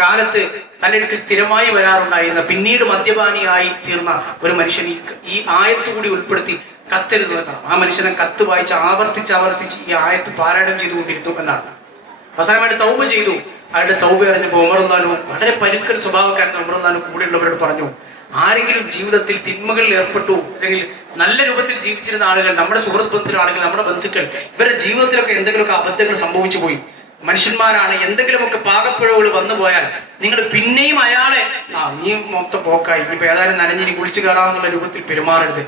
കാലത്ത് തന്റെ അടുക്കൽ സ്ഥിരമായി വരാറുണ്ടായിരുന്ന, പിന്നീട് മദ്യപാനിയായി തീർന്ന ഒരു മനുഷ്യൻ ഈ ആയത്ത് കൂടി ഉൾപ്പെടുത്തി കത്തെഴുതുന്ന കാണാം. ആ മനുഷ്യനെ കത്ത് വായിച്ച് ആവർത്തിച്ച് ഈ ആയത്ത് പാരായണം ചെയ്തുകൊണ്ടിരുന്നു എന്നാണ്. അവസാനമായിട്ട് തൗബ ചെയ്തു. അയാളുടെ തൗബ അറിഞ്ഞപ്പോൾ ഉമർ റളിയല്ലാഹു അൻഹു, വളരെ പരുക്കൻ സ്വഭാവക്കാരൻ ഉമർ റളിയല്ലാഹു അൻഹു കൂടെയുള്ളവരോട് പറഞ്ഞു, ആരെങ്കിലും ജീവിതത്തിൽ തിന്മകളിൽ ഏർപ്പെട്ടു അല്ലെങ്കിൽ നല്ല രൂപത്തിൽ ജീവിച്ചിരുന്ന ആളുകൾ, നമ്മുടെ സുഹൃത്ത് ബന്ധത്തിലാണെങ്കിൽ നമ്മുടെ ബന്ധുക്കൾ, ഇവരുടെ ജീവിതത്തിലൊക്കെ എന്തെങ്കിലുമൊക്കെ അബദ്ധങ്ങൾ സംഭവിച്ചു പോയി, മനുഷ്യന്മാരാണ്, എന്തെങ്കിലുമൊക്കെ പാകപ്പിഴവുകൾ വന്നു പോയാൽ നിങ്ങൾ പിന്നെയും അയാളെ നീ മൊത്തം പോക്കായി, ഇനിയിപ്പോ ഏതായാലും നനഞ്ഞിനി കുളിച്ചു കയറാമെന്നുള്ള രൂപത്തിൽ പെരുമാറരുത്.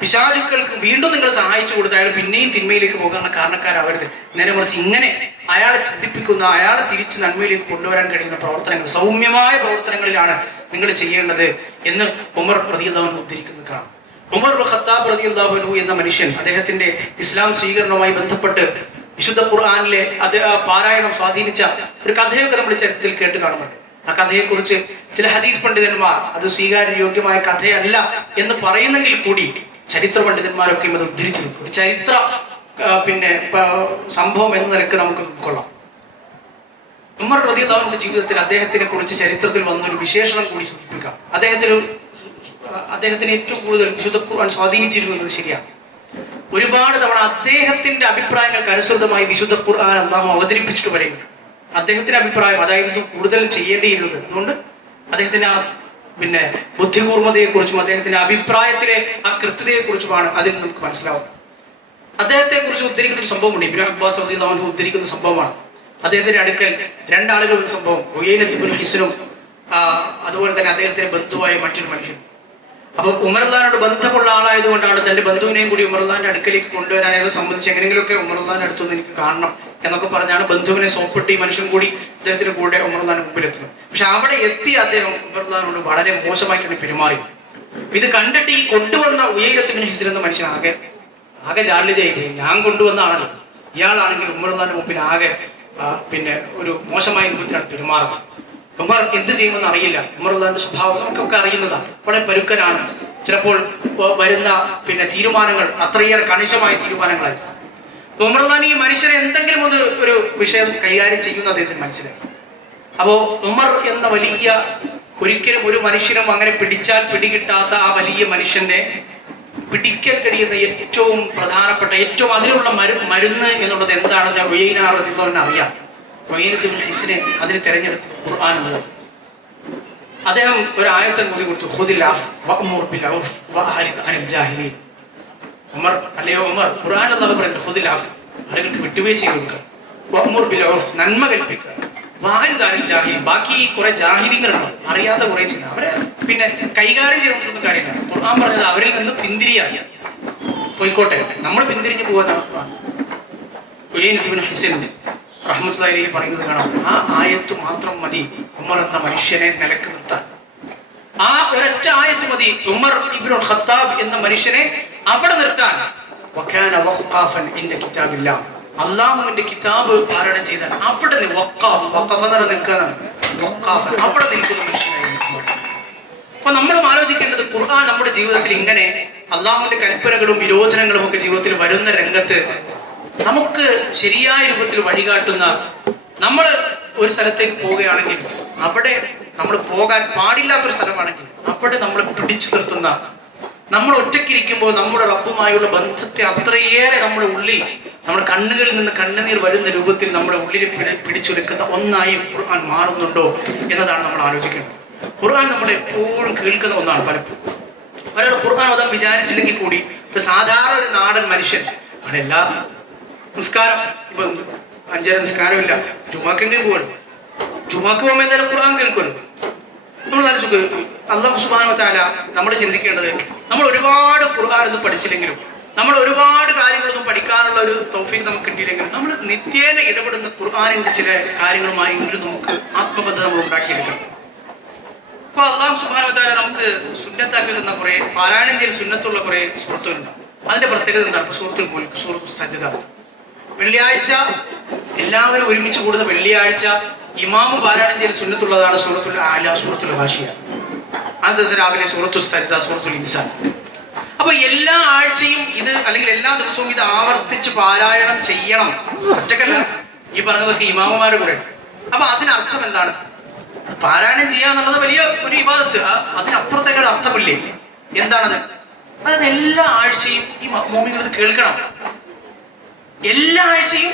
പിശാചുക്കൾക്ക് വീണ്ടും നിങ്ങൾ സഹായിച്ചു കൊടുത്ത് അയാൾ പിന്നെയും തിന്മയിലേക്ക് പോകാനുള്ള കാരണക്കാരാവരുത്. നേരെ മറിച്ച് ഇങ്ങനെ അയാളെ ചിന്തിപ്പിക്കുന്ന, അയാളെ തിരിച്ച് നന്മയിലേക്ക് കൊണ്ടുവരാൻ കഴിയുന്ന പ്രവർത്തനങ്ങൾ, സൗമ്യമായ പ്രവർത്തനങ്ങളിലാണ് നിങ്ങൾ ചെയ്യേണ്ടത് എന്ന് ഉമർ റളിയല്ലാഹു അൻഹു ഉദ്ധരിക്കുന്നത് കാണാം. ഉമർ ഇബ്നു ഖത്താബ് റളിയല്ലാഹു അൻഹു എന്ന മനുഷ്യൻ അദ്ദേഹത്തിന്റെ ഇസ്ലാം സ്വീകരണവുമായി ബന്ധപ്പെട്ട് വിശുദ്ധ ഖുർആനിലെ പാരായണം സ്വാധീനിച്ച ഒരു കഥയൊക്കെ നമ്മൾ ചരിത്രത്തിൽ കേട്ട് കാണുന്നുണ്ട്. ആ കഥയെക്കുറിച്ച് ചില ഹദീസ് പണ്ഡിതന്മാർ അത് സ്വീകാര്യോഗ്യമായ കഥയല്ല എന്ന് പറയുന്നെങ്കിൽ കൂടി ചരിത്ര പണ്ഡിതന്മാരൊക്കെയും അത് ഉദ്ധരിച്ചിരുന്നു. ഒരു ചരിത്ര പിന്നെ സംഭവം എന്ന നിലക്ക് നമുക്ക് ഉൾക്കൊള്ളാം. ഉമർ റളിയല്ലാഹു അൻഹുവിന്റെ ജീവിതത്തിൽ അദ്ദേഹത്തിനെ കുറിച്ച് ചരിത്രത്തിൽ വന്ന ഒരു വിശേഷണം കൂടി സൂചിപ്പിക്കാം. അദ്ദേഹത്തിന് ഏറ്റവും കൂടുതൽ വിശുദ്ധ ഖുർആൻ സ്വാധീനിച്ചിരുന്നു എന്നത് ശരിയാണ്. ഒരുപാട് തവണ അദ്ദേഹത്തിന്റെ അഭിപ്രായങ്ങൾക്ക് അനുസൃതമായി വിശുദ്ധ ഖുർആൻ അല്ലാഹു അവതരിപ്പിച്ചിട്ട് പറയുന്നു. അദ്ദേഹത്തിന്റെ അഭിപ്രായം അതായിരുന്നു കൂടുതൽ ചെയ്യേണ്ടിയിരുന്നത്. അതുകൊണ്ട് അദ്ദേഹത്തിന്റെ പിന്നെ ബുദ്ധിപൂർവ്വതയെക്കുറിച്ചും അദ്ദേഹത്തിന്റെ അഭിപ്രായത്തിലെ ആ കൃത്യതയെക്കുറിച്ചുമാണ് അതിൽ നമുക്ക് മനസ്സിലാവുന്നത്. അദ്ദേഹത്തെ കുറിച്ച് ഉദ്ധരിക്കുന്ന ഒരു സംഭവമുണ്ട്. ഇബ്നു അബ്ബാസ് റളിയല്ലാഹു അൻഹു ഉദ്ധരിക്കുന്ന സംഭവമാണ്. അദ്ദേഹത്തിന്റെ അടുക്കൽ രണ്ടാളുകൾ ഒരു സംഭവം, ഉയൈനത്ത് ഇബ്നു ഹിസ്നും അതുപോലെ തന്നെ അദ്ദേഹത്തിന്റെ ബന്ധുവായ മറ്റൊരു മനുഷ്യൻ. അപ്പൊ ഉമർ റളിയല്ലാഹുവിനോട് ബന്ധമുള്ള ആളായതുകൊണ്ടാണ് തന്റെ ബന്ധുവിനെയും കൂടി ഉമർ റളിയല്ലാഹുവിന്റെ അടുക്കലേക്ക് കൊണ്ടുവരാൻ അയാളെ സംബന്ധിച്ച് എങ്ങനെയെങ്കിലുമൊക്കെ ഉമർ റളിയല്ലാഹുവിന്റെ അടുത്തൊന്ന് എനിക്ക് കാണണം എന്നൊക്കെ പറഞ്ഞാണ് ബന്ധുവിനെ സോപ്പിട്ട് ഈ മനുഷ്യൻ കൂടി അദ്ദേഹത്തിന്റെ കൂടെ ഉമർ റളിയല്ലാഹുവിന്റെ മുമ്പിൽ എത്തുന്നത്. പക്ഷെ അവിടെ എത്തി അദ്ദേഹം ഉമർ റളിയല്ലാഹുവിനോട് വളരെ മോശമായിട്ടാണ് പെരുമാറി. ഇത് കണ്ടിട്ട് ഈ കൊണ്ടുവന്ന ഉയൈനത്ത് ഇബ്നു ഹിസ്ൻ എന്ന മനുഷ്യൻ ആകെ ജാള്യതയായി. ഞാൻ കൊണ്ടുവന്നാണല്ലോ, ഇയാളാണെങ്കിൽ ഉമർ റളിയല്ലാഹുവിന്റെ മുമ്പിൽ ആകെ പിന്നെ ഒരു മോശമായ രൂപത്തിലാണ് പെരുമാറുന്നത്. ഉമർ എന്ത് ചെയ്യുമെന്ന് അറിയില്ല. ഉമർ റളിയല്ലാഹുവിന്റെ സ്വഭാവം നമുക്കൊക്കെ അറിയുന്നതാണ്. വളരെ പരുക്കനാണ്. ചിലപ്പോൾ വരുന്ന പിന്നെ തീരുമാനങ്ങൾ അത്രയേറെ കണിശമായ തീരുമാനങ്ങളായി. ഉമർ റളിയല്ലാഹു ഈ മനുഷ്യനെ എന്തെങ്കിലും ഒരു വിഷയം കൈകാര്യം ചെയ്യുന്ന അദ്ദേഹത്തിന് മനസ്സിലായി. അപ്പോ ഉമർ എന്ന വലിയ, ഒരിക്കലും ഒരു മനുഷ്യനും അങ്ങനെ പിടിച്ചാൽ പിടികിട്ടാത്ത ആ വലിയ മനുഷ്യന്റെ പിടിക്കാൻ കഴിയുന്ന ഏറ്റവും പ്രധാനപ്പെട്ട, ഏറ്റവും അതിനുള്ള മരുന്ന് എന്നുള്ളത് എന്താണെന്ന് ഉയൈന റളിയല്ലാഹു അറിയാം. ഉയൈനത്ത് ഇബ്നു ഹിസ്നെ അതിന് തെരഞ്ഞെടുത്തത് ഖുർആൻ എന്നത്. അദ്ദേഹം ഒരു ആയത്ത് കൂടി കൊടുത്തു, ഖുദിൽ അഫ് വഅ്മുർ ബിൽ ഉർഫ് വഅഹ്രിദ് അനിൽ ജാഹിലീൻ. ഉമർ, അല്ലയോ ഉമർ, ഖുർആൻ അല്ലാഹു പറയുന്നു ഖുദിൽ അഫ്, ആളുകൾക്ക് വിട്ടുവീഴ്ച കൊടുക്കുക, വഅ്മുർ ബിൽ ഉർഫ് നന്മ കൽപ്പിക്കുക, വാഹിദാനിൽ ജാഹിൽ ബാക്കി കുറെ ജാഹിലിങ്ങളുണ്ട്, അറിയാത്ത കുറെ ചില അവരെ പിന്നെ കൈകാര്യം ചെയ്തൊന്നും കാര്യമില്ല. ഖുർആൻ പറഞ്ഞത് അവരിൽ നിന്ന് പിന്തിരിയാൻ പോയിക്കോട്ടെ, നമ്മൾ പിന്തിരിഞ്ഞു പോകാനാണ്. റഹ്മത്തുള്ളാഹി അലൈഹി പറയുന്നത് കാണാം, ആ ആയത്ത് മാത്രം മതി ഉമർ എന്ന മനുഷ്യനെ നിലക്ക് നിർത്താൻ. ആ ഒരൊറ്റ ആയത്ത് മതി ഉമർ ഇബ്നുൽ ഖത്താബ് എന്ന മനുഷ്യനെ അവിടെ നിർത്താൻ. വകാന വഖാഫൻ ഇൻദ കിതാബില്ലാഹ്, അല്ലാഹുവിന്റെ കിതാബ് പാരായണം ചെയ്താൽ അവിടെ അവിടെ നിൽക്കുന്ന മനുഷ്യനായിരുന്നു. അപ്പൊ നമ്മൾ ആലോചിക്കേണ്ടത് ഖുർആൻ നമ്മുടെ ജീവിതത്തിൽ ഇങ്ങനെ അല്ലാഹുവിന്റെ കൽപ്പനകളും വിരോധനങ്ങളും ഒക്കെ ജീവിതത്തിൽ വരുന്ന രംഗത്ത് നമുക്ക് ശരിയായ രൂപത്തിൽ വഴികാട്ടുന്ന, നമ്മൾ ഒരു സ്ഥലത്തേക്ക് പോവുകയാണെങ്കിൽ അവിടെ നമ്മൾ പോകാൻ പാടില്ലാത്തൊരു സ്ഥലമാണെങ്കിൽ അവിടെ നമ്മൾ പിടിച്ചു നിർത്തുന്ന, നമ്മൾ ഒറ്റയ്ക്കിരിക്കുമ്പോൾ നമ്മുടെ റബ്ബുമായുള്ള ബന്ധത്തെ അത്രയേറെ നമ്മുടെ ഉള്ളിൽ, നമ്മുടെ കണ്ണുകളിൽ നിന്ന് കണ്ണുനീർ വരുന്ന രൂപത്തിൽ നമ്മുടെ ഉള്ളിൽ പിടിച്ചെടുക്കുന്ന ഒന്നായി ഖുർആൻ മാറുന്നുണ്ടോ എന്നതാണ് നമ്മൾ ആലോചിക്കേണ്ടത്. ഖുർആൻ നമ്മൾ എപ്പോഴും കേൾക്കുന്ന ഒന്നാണ്. പലപ്പോഴും ഒരാൾ ഖുർആൻ ഓതാൻ വിചാരിച്ചില്ലെങ്കിൽ കൂടി ഒരു സാധാരണ ഒരു നാടൻ മനുഷ്യൻ അതെല്ലാ നിസ്കാരം, ഇപ്പൊ 5 നിസ്കാരമില്ല, ജുമാക്കെങ്കിലും പോകണം, ജുമാക്ക് പോകുമ്പോൾ എന്തായാലും ഖുർആൻ കേൾക്കുമല്ലോ. നമ്മൾ ആലോചിക്കുക, അല്ലാഹു സുബ്ഹാനഹു വ തആല നമ്മൾ ചിന്തിക്കേണ്ടത്, നമ്മൾ ഒരുപാട് ഖുർആൻ ഒന്നും പഠിച്ചില്ലെങ്കിലും, നമ്മൾ ഒരുപാട് കാര്യങ്ങളൊന്നും പഠിക്കാനുള്ള ഒരു തൗഫീഖ് നമുക്ക് കിട്ടിയില്ലെങ്കിലും, നമ്മൾ നിത്യേന ഇടപെടുന്ന ഖുർആനിന്റെ ചില കാര്യങ്ങളുമായി നമുക്ക് ആത്മബന്ധം നമ്മൾ ഉണ്ടാക്കിയെടുക്കണം. അപ്പൊ അല്ലാഹു സുബ്ഹാനഹു വ തആല നമുക്ക് സുന്നത്താക്കി തന്ന കുറെ പാരായണം ചെയ്യൽ സുന്നത്തുള്ള കുറെ സൂറത്തുകളുണ്ട്. അതിന്റെ പ്രത്യേകത എന്താണ്? ഇപ്പൊ സൂറത്തുൽ മുൽക്ക്, സൂറത്തുൽ സജ്ദ, വെള്ളിയാഴ്ച എല്ലാവരും ഒരുമിച്ച് കൂടുന്ന വെള്ളിയാഴ്ച ഇമാമ് പാരായണം ചെയ്യൽ സുന്നത്തുള്ളതാണ് സൂറത്തുൽ ആല, സൂറത്തുൽ ഹാഷിയ. ആ ദിവസം രാവിലെ സൂറത്തുൽ സജ്ദ, സൂറത്തുൽ ഇൻസാൻ. അപ്പൊ എല്ലാ ആഴ്ചയും ഇത്, അല്ലെങ്കിൽ എല്ലാ ദിവസവും ഇത് ആവർത്തിച്ച് പാരായണം ചെയ്യണം. ഒറ്റക്കല്ല, ഈ പറഞ്ഞതൊക്കെ ഇമാമുമാരുടെ കൂടെ. അപ്പൊ അതിനർത്ഥം എന്താണ്? പാരായണം ചെയ്യുക എന്നുള്ളത് വലിയ ഒരു ഇബാദത്ത്, അതിനപ്പുറത്തേക്ക് ഒരു അർത്ഥമില്ലേ? എന്താണത്? അതായത് എല്ലാ ആഴ്ചയും ഈ മോമികൾ ഇത് കേൾക്കണം. എല്ലാ ആഴ്ചയും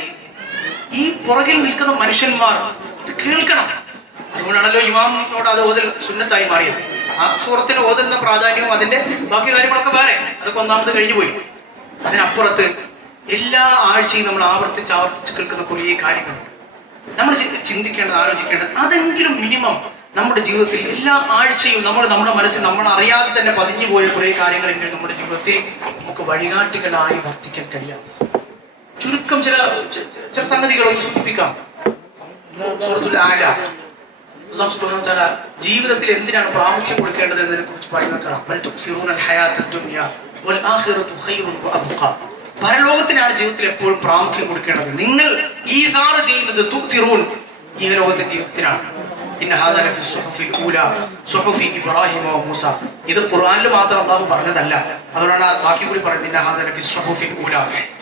ഈ പുറകിൽ നിൽക്കുന്ന മനുഷ്യന്മാർ ഇത് കേൾക്കണം. അതുകൊണ്ടാണല്ലോ ഇമാമിനോട് അത് ഓതൽ സുന്നത്തായി മാറിയത്. ആ സൂറത്തിന് ഓതുന്ന പ്രാധാന്യവും അതിന്റെ ബാക്കി കാര്യങ്ങളൊക്കെ വേറെ, അതൊക്കെ ഒന്നാമത് കഴിഞ്ഞു പോയി. അതിനപ്പുറത്ത് എല്ലാ ആഴ്ചയും നമ്മൾ ആവർത്തിച്ച് കേൾക്കുന്ന കുറേ കാര്യങ്ങൾ നമ്മൾ ചിന്തിക്കേണ്ടത്, ആലോചിക്കേണ്ടത്, അതെങ്കിലും മിനിമം നമ്മുടെ ജീവിതത്തിൽ എല്ലാ ആഴ്ചയും നമ്മുടെ മനസ്സിൽ നമ്മൾ അറിയാതെ തന്നെ പതിഞ്ഞു പോയ കുറേ കാര്യങ്ങളെങ്കിലും നമ്മുടെ ജീവിതത്തിൽ നമുക്ക് വഴികാട്ടികളായി വർത്തിക്കാൻ കഴിയാം. ചുരുക്കം ചില സംഗതികളൊന്ന് സൂചിപ്പിക്കാം. സൂറത്തുൽ ആല, അല്ലാഹു സുബ്ഹാനഹു വ തആല ജീവിതത്തിൽ എന്തിനാണ് പ്രാമുഖ്യം കൊടുക്കേണ്ടത് എന്നതിനെ കുറിച്ച് പറയുന്നത്. പരലോകത്തിനാണ് ജീവിതത്തിൽ എപ്പോഴും പ്രാമുഖ്യം കൊടുക്കേണ്ടത്. നിങ്ങൾ ഈസാർ ചെയ്യുന്നത് തുസിറൂൻ, ഈ ലോകത്തെ ജീവിതത്തിനാണ്. ഇത് ഖുർആനിൽ മാത്രം അല്ലാഹു പറഞ്ഞതല്ല, അതുകൊണ്ടാണ് ബാക്കി കൂടി പറയുന്നത്.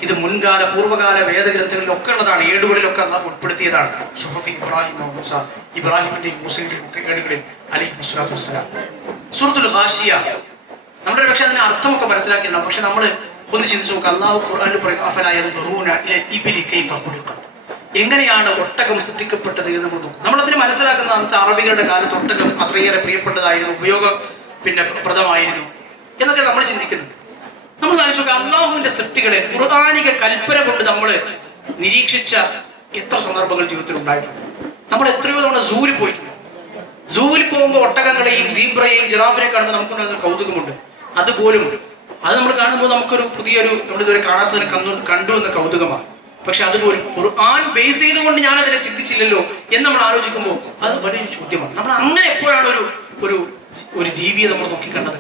ഇത് മുൻകാല പൂർവ്വകാല വേദഗ്രന്ഥങ്ങളിലൊക്കെ ഉള്ളതാണ്, ഏടുകളിലൊക്കെ അല്ലാഹു ഉൾപ്പെടുത്തിയതാണ്. സുഹഫി ഇബ്രാഹിം വ മൂസ, ഇബ്രാഹിമിന്റെയും മൂസയുടെയും ഒക്കെ ഏടുകളിൽ അലൈഹിസ്സലാത്തു വസ്സലാം. സൂറത്തുൽ ഹാഷിയ, നമ്മുടെ പക്ഷെ അതിന്റെ അർത്ഥമൊക്കെ മനസ്സിലാക്കിയിട്ടുണ്ടാവും. പക്ഷെ നമ്മൾ ഒന്ന് ചിന്തിച്ചു നോക്കുക, അല്ലാഹു ഖുർആനിൽ പറയുന്നത് എങ്ങനെയാണ് ഒട്ടകം സൃഷ്ടിക്കപ്പെട്ടത് എന്ന് നമ്മൾ നോക്കും. നമ്മളതിന് മനസ്സിലാക്കുന്ന അന്നത്തെ അറബികളുടെ കാലത്ത് ഒട്ടകം അത്രയേറെ പ്രിയപ്പെട്ടതായിരുന്നു, പ്രദമായിരുന്നു എന്നൊക്കെ നമ്മൾ ചിന്തിക്കുന്നു. നമ്മൾ ആലോചിച്ചു നോക്കുക, അള്ളാഹുവിന്റെ സൃഷ്ടികളെ ഖുർആനിക കൽപ്പന കൊണ്ട് നമ്മൾ നിരീക്ഷിച്ച എത്ര സന്ദർഭങ്ങൾ ജീവിതത്തിൽ ഉണ്ടായിട്ടുണ്ട്. നമ്മൾ എത്രയോ തവണ സൂവിൽ പോയിട്ടുണ്ട്. സൂവിൽ പോകുമ്പോൾ ഒട്ടകങ്ങളെയും സീബ്രയെയും ജിറാഫിനെ കാണുമ്പോൾ നമുക്കുണ്ടാകുന്ന കൗതുകമുണ്ട്. അതുപോലും അത് നമ്മൾ കാണുമ്പോൾ നമുക്കൊരു പുതിയൊരു, നമ്മളിതുവരെ കാണാത്തതിനെ കണ്ടു എന്ന കൗതുകമാണ്. പക്ഷെ അതുപോലും ഖുർആൻ ബേസ് ചെയ്തുകൊണ്ട് ഞാൻ അതിനെ ചിന്തിച്ചില്ലല്ലോ എന്ന് നമ്മൾ ആലോചിക്കുമ്പോൾ അത് വലിയൊരു ചോദ്യമാണ്. നമ്മൾ അങ്ങനെ എപ്പോഴാണ് ഒരു ഒരു ജീവിയെ നമ്മൾ നോക്കിക്കണ്ടത്?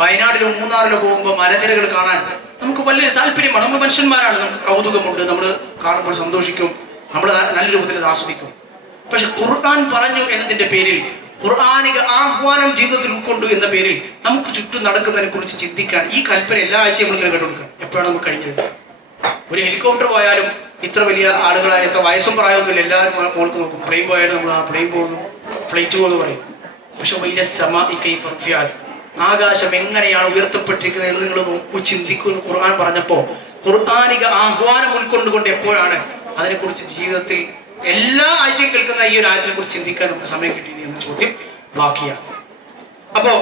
വയനാട്ടിലോ മൂന്നാറിലോ പോകുമ്പോൾ മലനിരകൾ കാണാൻ നമുക്ക് വലിയ താല്പര്യമാണ്. നമ്മൾ മനുഷ്യന്മാരാണ്, നമുക്ക് കൗതുകമുണ്ട്, നമ്മൾ കാണുമ്പോൾ സന്തോഷിക്കും, നമ്മൾ നല്ല രൂപത്തിൽ ആസ്വദിക്കും. പക്ഷെ ഖുർആൻ പറഞ്ഞു എന്നതിന്റെ പേരിൽ, ഖുർആനിക ആഹ്വാനം ജീവിതത്തിൽ ഉൾക്കൊണ്ടു എന്ന പേരിൽ നമുക്ക് ചുറ്റും നടക്കുന്നതിനെ കുറിച്ച് ചിന്തിക്കാൻ ഈ കൽപ്പന എല്ലാ ആഴ്ചയും നമ്മൾ ഇങ്ങനെ കേട്ടുകൊടുക്കുക. എപ്പോഴാണ് നമുക്ക് കഴിഞ്ഞത്? ഒരു ഹെലികോപ്റ്റർ പോയാലും ഇത്ര വലിയ ആളുകളായ, എത്ര വയസ്സും പ്രായമൊന്നുമില്ല, എല്ലാവരും മോൾക്ക് നോക്കും. പ്ലെയിൻ പോയാലും നമ്മൾ ആ പ്ലെയിൻ പോകുന്നു, ഫ്ലൈറ്റ് പോകുന്നു പറയും. പക്ഷെ ആകാശം എങ്ങനെയാണ് ഉയർത്തപ്പെട്ടിരിക്കുന്നത് എന്ന് നിങ്ങൾ നോക്കൂ, ചിന്തിക്കുന്നു. ഖുർആൻ പറഞ്ഞപ്പോ ഖുർആനിക ആഹ്വാനം ഉൾക്കൊണ്ടുകൊണ്ട് എപ്പോഴാണ് അതിനെക്കുറിച്ച് ജീവിതത്തിൽ എല്ലാ ആഴ്ചയും കേൾക്കുന്ന ഈ ഒരു ആയത്തിനെ കുറിച്ച് ചിന്തിക്കാൻ നമുക്ക് സമയം കിട്ടിയത് എന്ന ചോദ്യം ബാക്കിയാണ്. അപ്പോ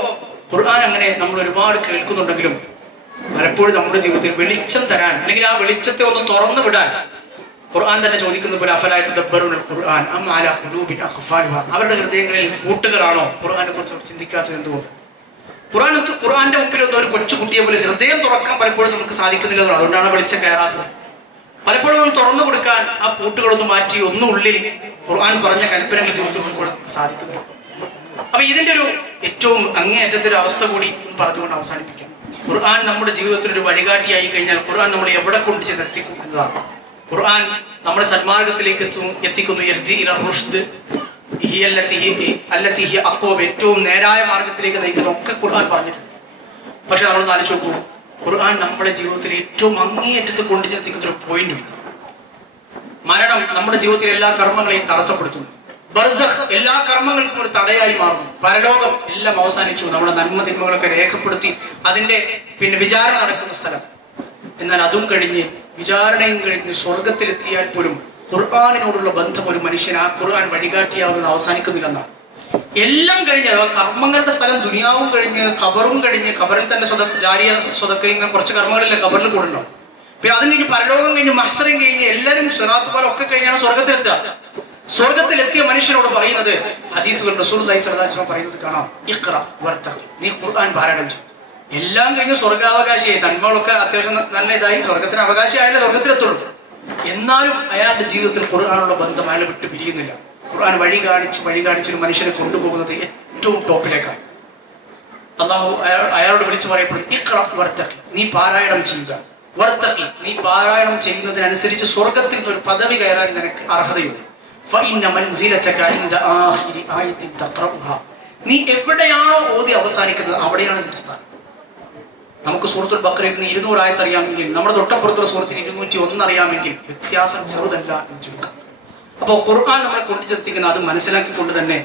ഖുർആൻ അങ്ങനെ നമ്മൾ ഒരുപാട് കേൾക്കുന്നുണ്ടെങ്കിലും പലപ്പോഴും നമ്മുടെ ജീവിതത്തിൽ വെളിച്ചം തരാൻ, അല്ലെങ്കിൽ ആ വെളിച്ചത്തെ ഒന്ന് തുറന്നു വിടാൻ ഖുർആൻ തന്നെ ചോദിക്കുന്ന പോലെ അഫലാ യതദബ്ബറൂനൽ ഖുർആൻ അം അലാ ഖുലൂബിൻ അഖ്ഫാലുഹാ, അവരുടെ ഹൃദയങ്ങളിൽ പൂട്ടുകളാണോ ഖുർആനെ കുറിച്ച് അവർ ചിന്തിക്കാത്തത് എന്തുകൊണ്ട്? ഖുർആന്റെ മുമ്പിൽ ഒന്ന് ഒരു കൊച്ചുകുട്ടിയെ പോലെ ഹൃദയം തുറക്കാൻ പലപ്പോഴും നമുക്ക് സാധിക്കുന്നില്ല. അതുകൊണ്ടാണ് വെളിച്ചം കയറാത്തത്. പലപ്പോഴും ഒന്ന് തുറന്നു കൊടുക്കാൻ ആ പൂട്ടുകളൊന്ന് മാറ്റി ഒന്നുള്ളിൽ ഖുർആൻ പറഞ്ഞ കൽപ്പനകൾ ജീവിതത്തിൽ നമുക്ക് സാധിക്കുന്നു. അപ്പൊ ഇതിന്റെ ഒരു ഏറ്റവും അങ്ങേയറ്റത്തെ ഒരു അവസ്ഥ കൂടി പറഞ്ഞുകൊണ്ട് അവസാനിപ്പിക്കാം. ഖുർആൻ നമ്മുടെ ജീവിതത്തിൽ ഒരു വഴികാട്ടിയായി കഴിഞ്ഞാൽ ഖുർആൻ നമ്മളെ എവിടെ കൊണ്ട് ചെന്ന് എത്തിക്കും എന്നതാണ്. ഖുർആൻ നമ്മളെ സന്മാർഗത്തിലേക്ക് എത്തിക്കുന്നു. യഹ്ദി ഇലാ റുഷ്ദ് അല്ലത്തി ഹിയ അഖ്വം, ഏറ്റവും നേരായ മാർഗത്തിലേക്ക് നയിക്കുന്ന ഒക്കെ ഖുർആൻ പറഞ്ഞിട്ടുണ്ട്. പക്ഷെ നമ്മളൊന്ന് ആലോചിച്ച് നോക്കൂ, ഖുർആൻ നമ്മുടെ ജീവിതത്തിൽ ഏറ്റവും അങ്ങേയറ്റത്ത് കൊണ്ടുചെത്തിക്കുന്ന ഒരു പോയിന്റും, മരണം നമ്മുടെ ജീവിതത്തിലെ എല്ലാ കർമ്മങ്ങളെയും തടസ്സപ്പെടുത്തുന്നു. ബർസഖ് എല്ലാ കർമ്മങ്ങൾക്കും ഒരു തടയായി മാറുന്നു. പരലോകം എല്ലാം അവസാനിച്ചു, നമ്മുടെ നന്മ തിന്മകളൊക്കെ രേഖപ്പെടുത്തി അതിന്റെ വിചാരണ നടക്കുന്ന സ്ഥലം. എന്നാൽ അതും കഴിഞ്ഞ് വിചാരണയും കഴിഞ്ഞ് സ്വർഗത്തിലെത്തിയാൽ പോലും ഖുർആനിനോടുള്ള ബന്ധം ഒരു മനുഷ്യന് ആ ഖുർആൻ വഴികാട്ടിയാവുന്നത് അവസാനിക്കുന്നില്ലെന്നാണ്. എല്ലാം കഴിഞ്ഞ് കർമ്മങ്ങളുടെ സ്ഥലം ദുനിയാവും കഴിഞ്ഞ് ഖബറും കഴിഞ്ഞ്, ഖബറിൽ തന്നെ ജാരിയ സ്വതക്കയും കുറച്ച് കർമ്മങ്ങളിലെ ഖബറിൽ കൂടെ ഉണ്ടാവും. പിന്നെ അതും കഴിഞ്ഞ് പരലോകം കഴിഞ്ഞ് മഹ്ശറും കഴിഞ്ഞ് എല്ലാവരും സിറാത്ത് പോലെ ഒക്കെ കഴിഞ്ഞാണ് സ്വർഗത്തിലെത്തുക. സ്വർഗത്തിലെത്തിയ മനുഷ്യനോട് പറയുന്നത് ഹദീസുകൾ റസൂലുള്ളാഹി സ്വല്ലല്ലാഹു അലൈഹി വസല്ലം പറയുന്നത് കാണാം, ഇഖ്റ വർത്തഖി, നീ ഖുർആൻ പാരായണം ചെയ്യും. എല്ലാം കഴിഞ്ഞ് സ്വർഗാവകാശിയായി, നന്മകളൊക്കെ അത്യാവശ്യം നല്ല ഇതായി, സ്വർഗത്തിന് അവകാശിയായാലേ സ്വർഗത്തിലെത്തുള്ളൂ. എന്നാലും അയാളുടെ ജീവിതത്തിൽ ഖുർആനുള്ള ബന്ധം അയാളെ വിട്ട് പിരിയുന്നില്ല. ഖുർആൻ വഴി കാണിച്ച് ഒരു മനുഷ്യനെ കൊണ്ടുപോകുന്നത് ഏറ്റവും ടോപ്പിലേക്കാണ്. അല്ലാഹു അയാളോട് വിളിച്ചു പറയപ്പെടും, ഇഖ്റ വർത്തഖി, നീ പാരായണം ചെയ്യുക. വർത്തഖി, നീ പാരായണം ചെയ്യുന്നതിനനുസരിച്ച് സ്വർഗത്തിൽ ഒരു പദവി കയറാൻ നിനക്ക് അർഹതയുണ്ട്. ഫഇന്ന മൻസിലതക ഇൻദ ആഖിരി ആയത്തിൻ തഖറഉഹാ, നീ എവിടെയാണോ ഓതി അവസാനിക്കുന്നത് അവിടെയാണ് നിന്റെ സ്ഥാനം. നമുക്ക് സൂറത്തുൽ ബഖറയിൽ നിന്ന് 200 ആയത്ത് അറിയാമെങ്കിൽ നമ്മുടെ തൊട്ടപ്പുറത്തുള്ള സൂറത്തിന് 201 അറിയാമെങ്കിൽ വ്യത്യാസം ചെറുതല്ല എന്ന് ചുരുക്കം. അപ്പോൾ ഖുർആൻ നമ്മളെ കൊണ്ടുചെത്തിക്കുന്ന അത് മനസ്സിലാക്കിക്കൊണ്ട് തന്നെ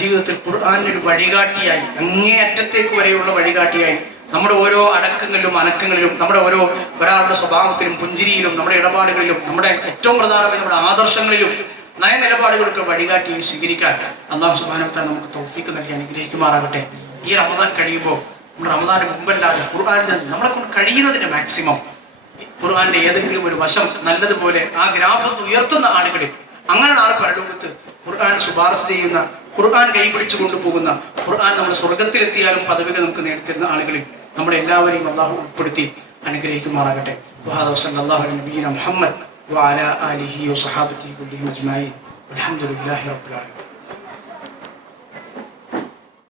ജീവിതത്തിൽ ഖുർആനൊരു വഴികാട്ടിയായി, അങ്ങേയറ്റത്തേക്ക് വരെയുള്ള വഴികാട്ടിയായി നമ്മുടെ ഓരോ അടക്കങ്ങളിലും അനക്കങ്ങളിലും, നമ്മുടെ ഓരോ ഒരാളുടെ സ്വഭാവത്തിലും പുഞ്ചിരിയിലും നമ്മുടെ ഇടപാടുകളിലും നമ്മുടെ ഏറ്റവും പ്രധാനമായി നമ്മുടെ ആദർശങ്ങളിലും നയനിലപാടുകൾക്ക് വഴികാട്ടിയായി സ്വീകരിക്കാൻ അല്ലാഹു സുബ്ഹാനഹു വ തആല നമുക്ക് തൗഫീഖ് നൽകി അനുഗ്രഹിക്കുമാറാകട്ടെ. ഈ റമദാൻ കഴിയുമ്പോൾ റമദാന് മുമ്പല്ലാതെ ഖുർആനിൽ നമ്മളെ കൊണ്ട് കഴിയുന്നതിന്റെ മാക്സിമം ഖുർആന്റെ ഏതെങ്കിലും ഒരു വശം നല്ലതുപോലെ ആ ഗ്രാഫ് ഉയർത്തുന്ന ആളുകളിൽ, അങ്ങനെ നാളെ പരലോകത്ത് ഖുർആൻ ശുപാർശ ചെയ്യുന്ന, ഖുർആൻ കൈപിടിച്ചു കൊണ്ടുപോകുന്ന, ഖുർആൻ നമ്മുടെ സ്വർഗത്തിലെത്തിയാലും പദവികൾ നമുക്ക് നേടിത്തരുന്ന ആളുകളിൽ നമ്മളെ എല്ലാവരെയും അള്ളാഹു ഉൾപ്പെടുത്തി അനുഗ്രഹിക്കുമാറാകട്ടെ. വസല്ലല്ലാഹു അലാ നബിയിന മുഹമ്മദ് വഅലാ ആലിഹി വസഹബിഹി കുല്ലിഹിം അജ്മഈൻ. അൽഹംദുലില്ലാഹി റബ്ബിൽ ആലമീൻ.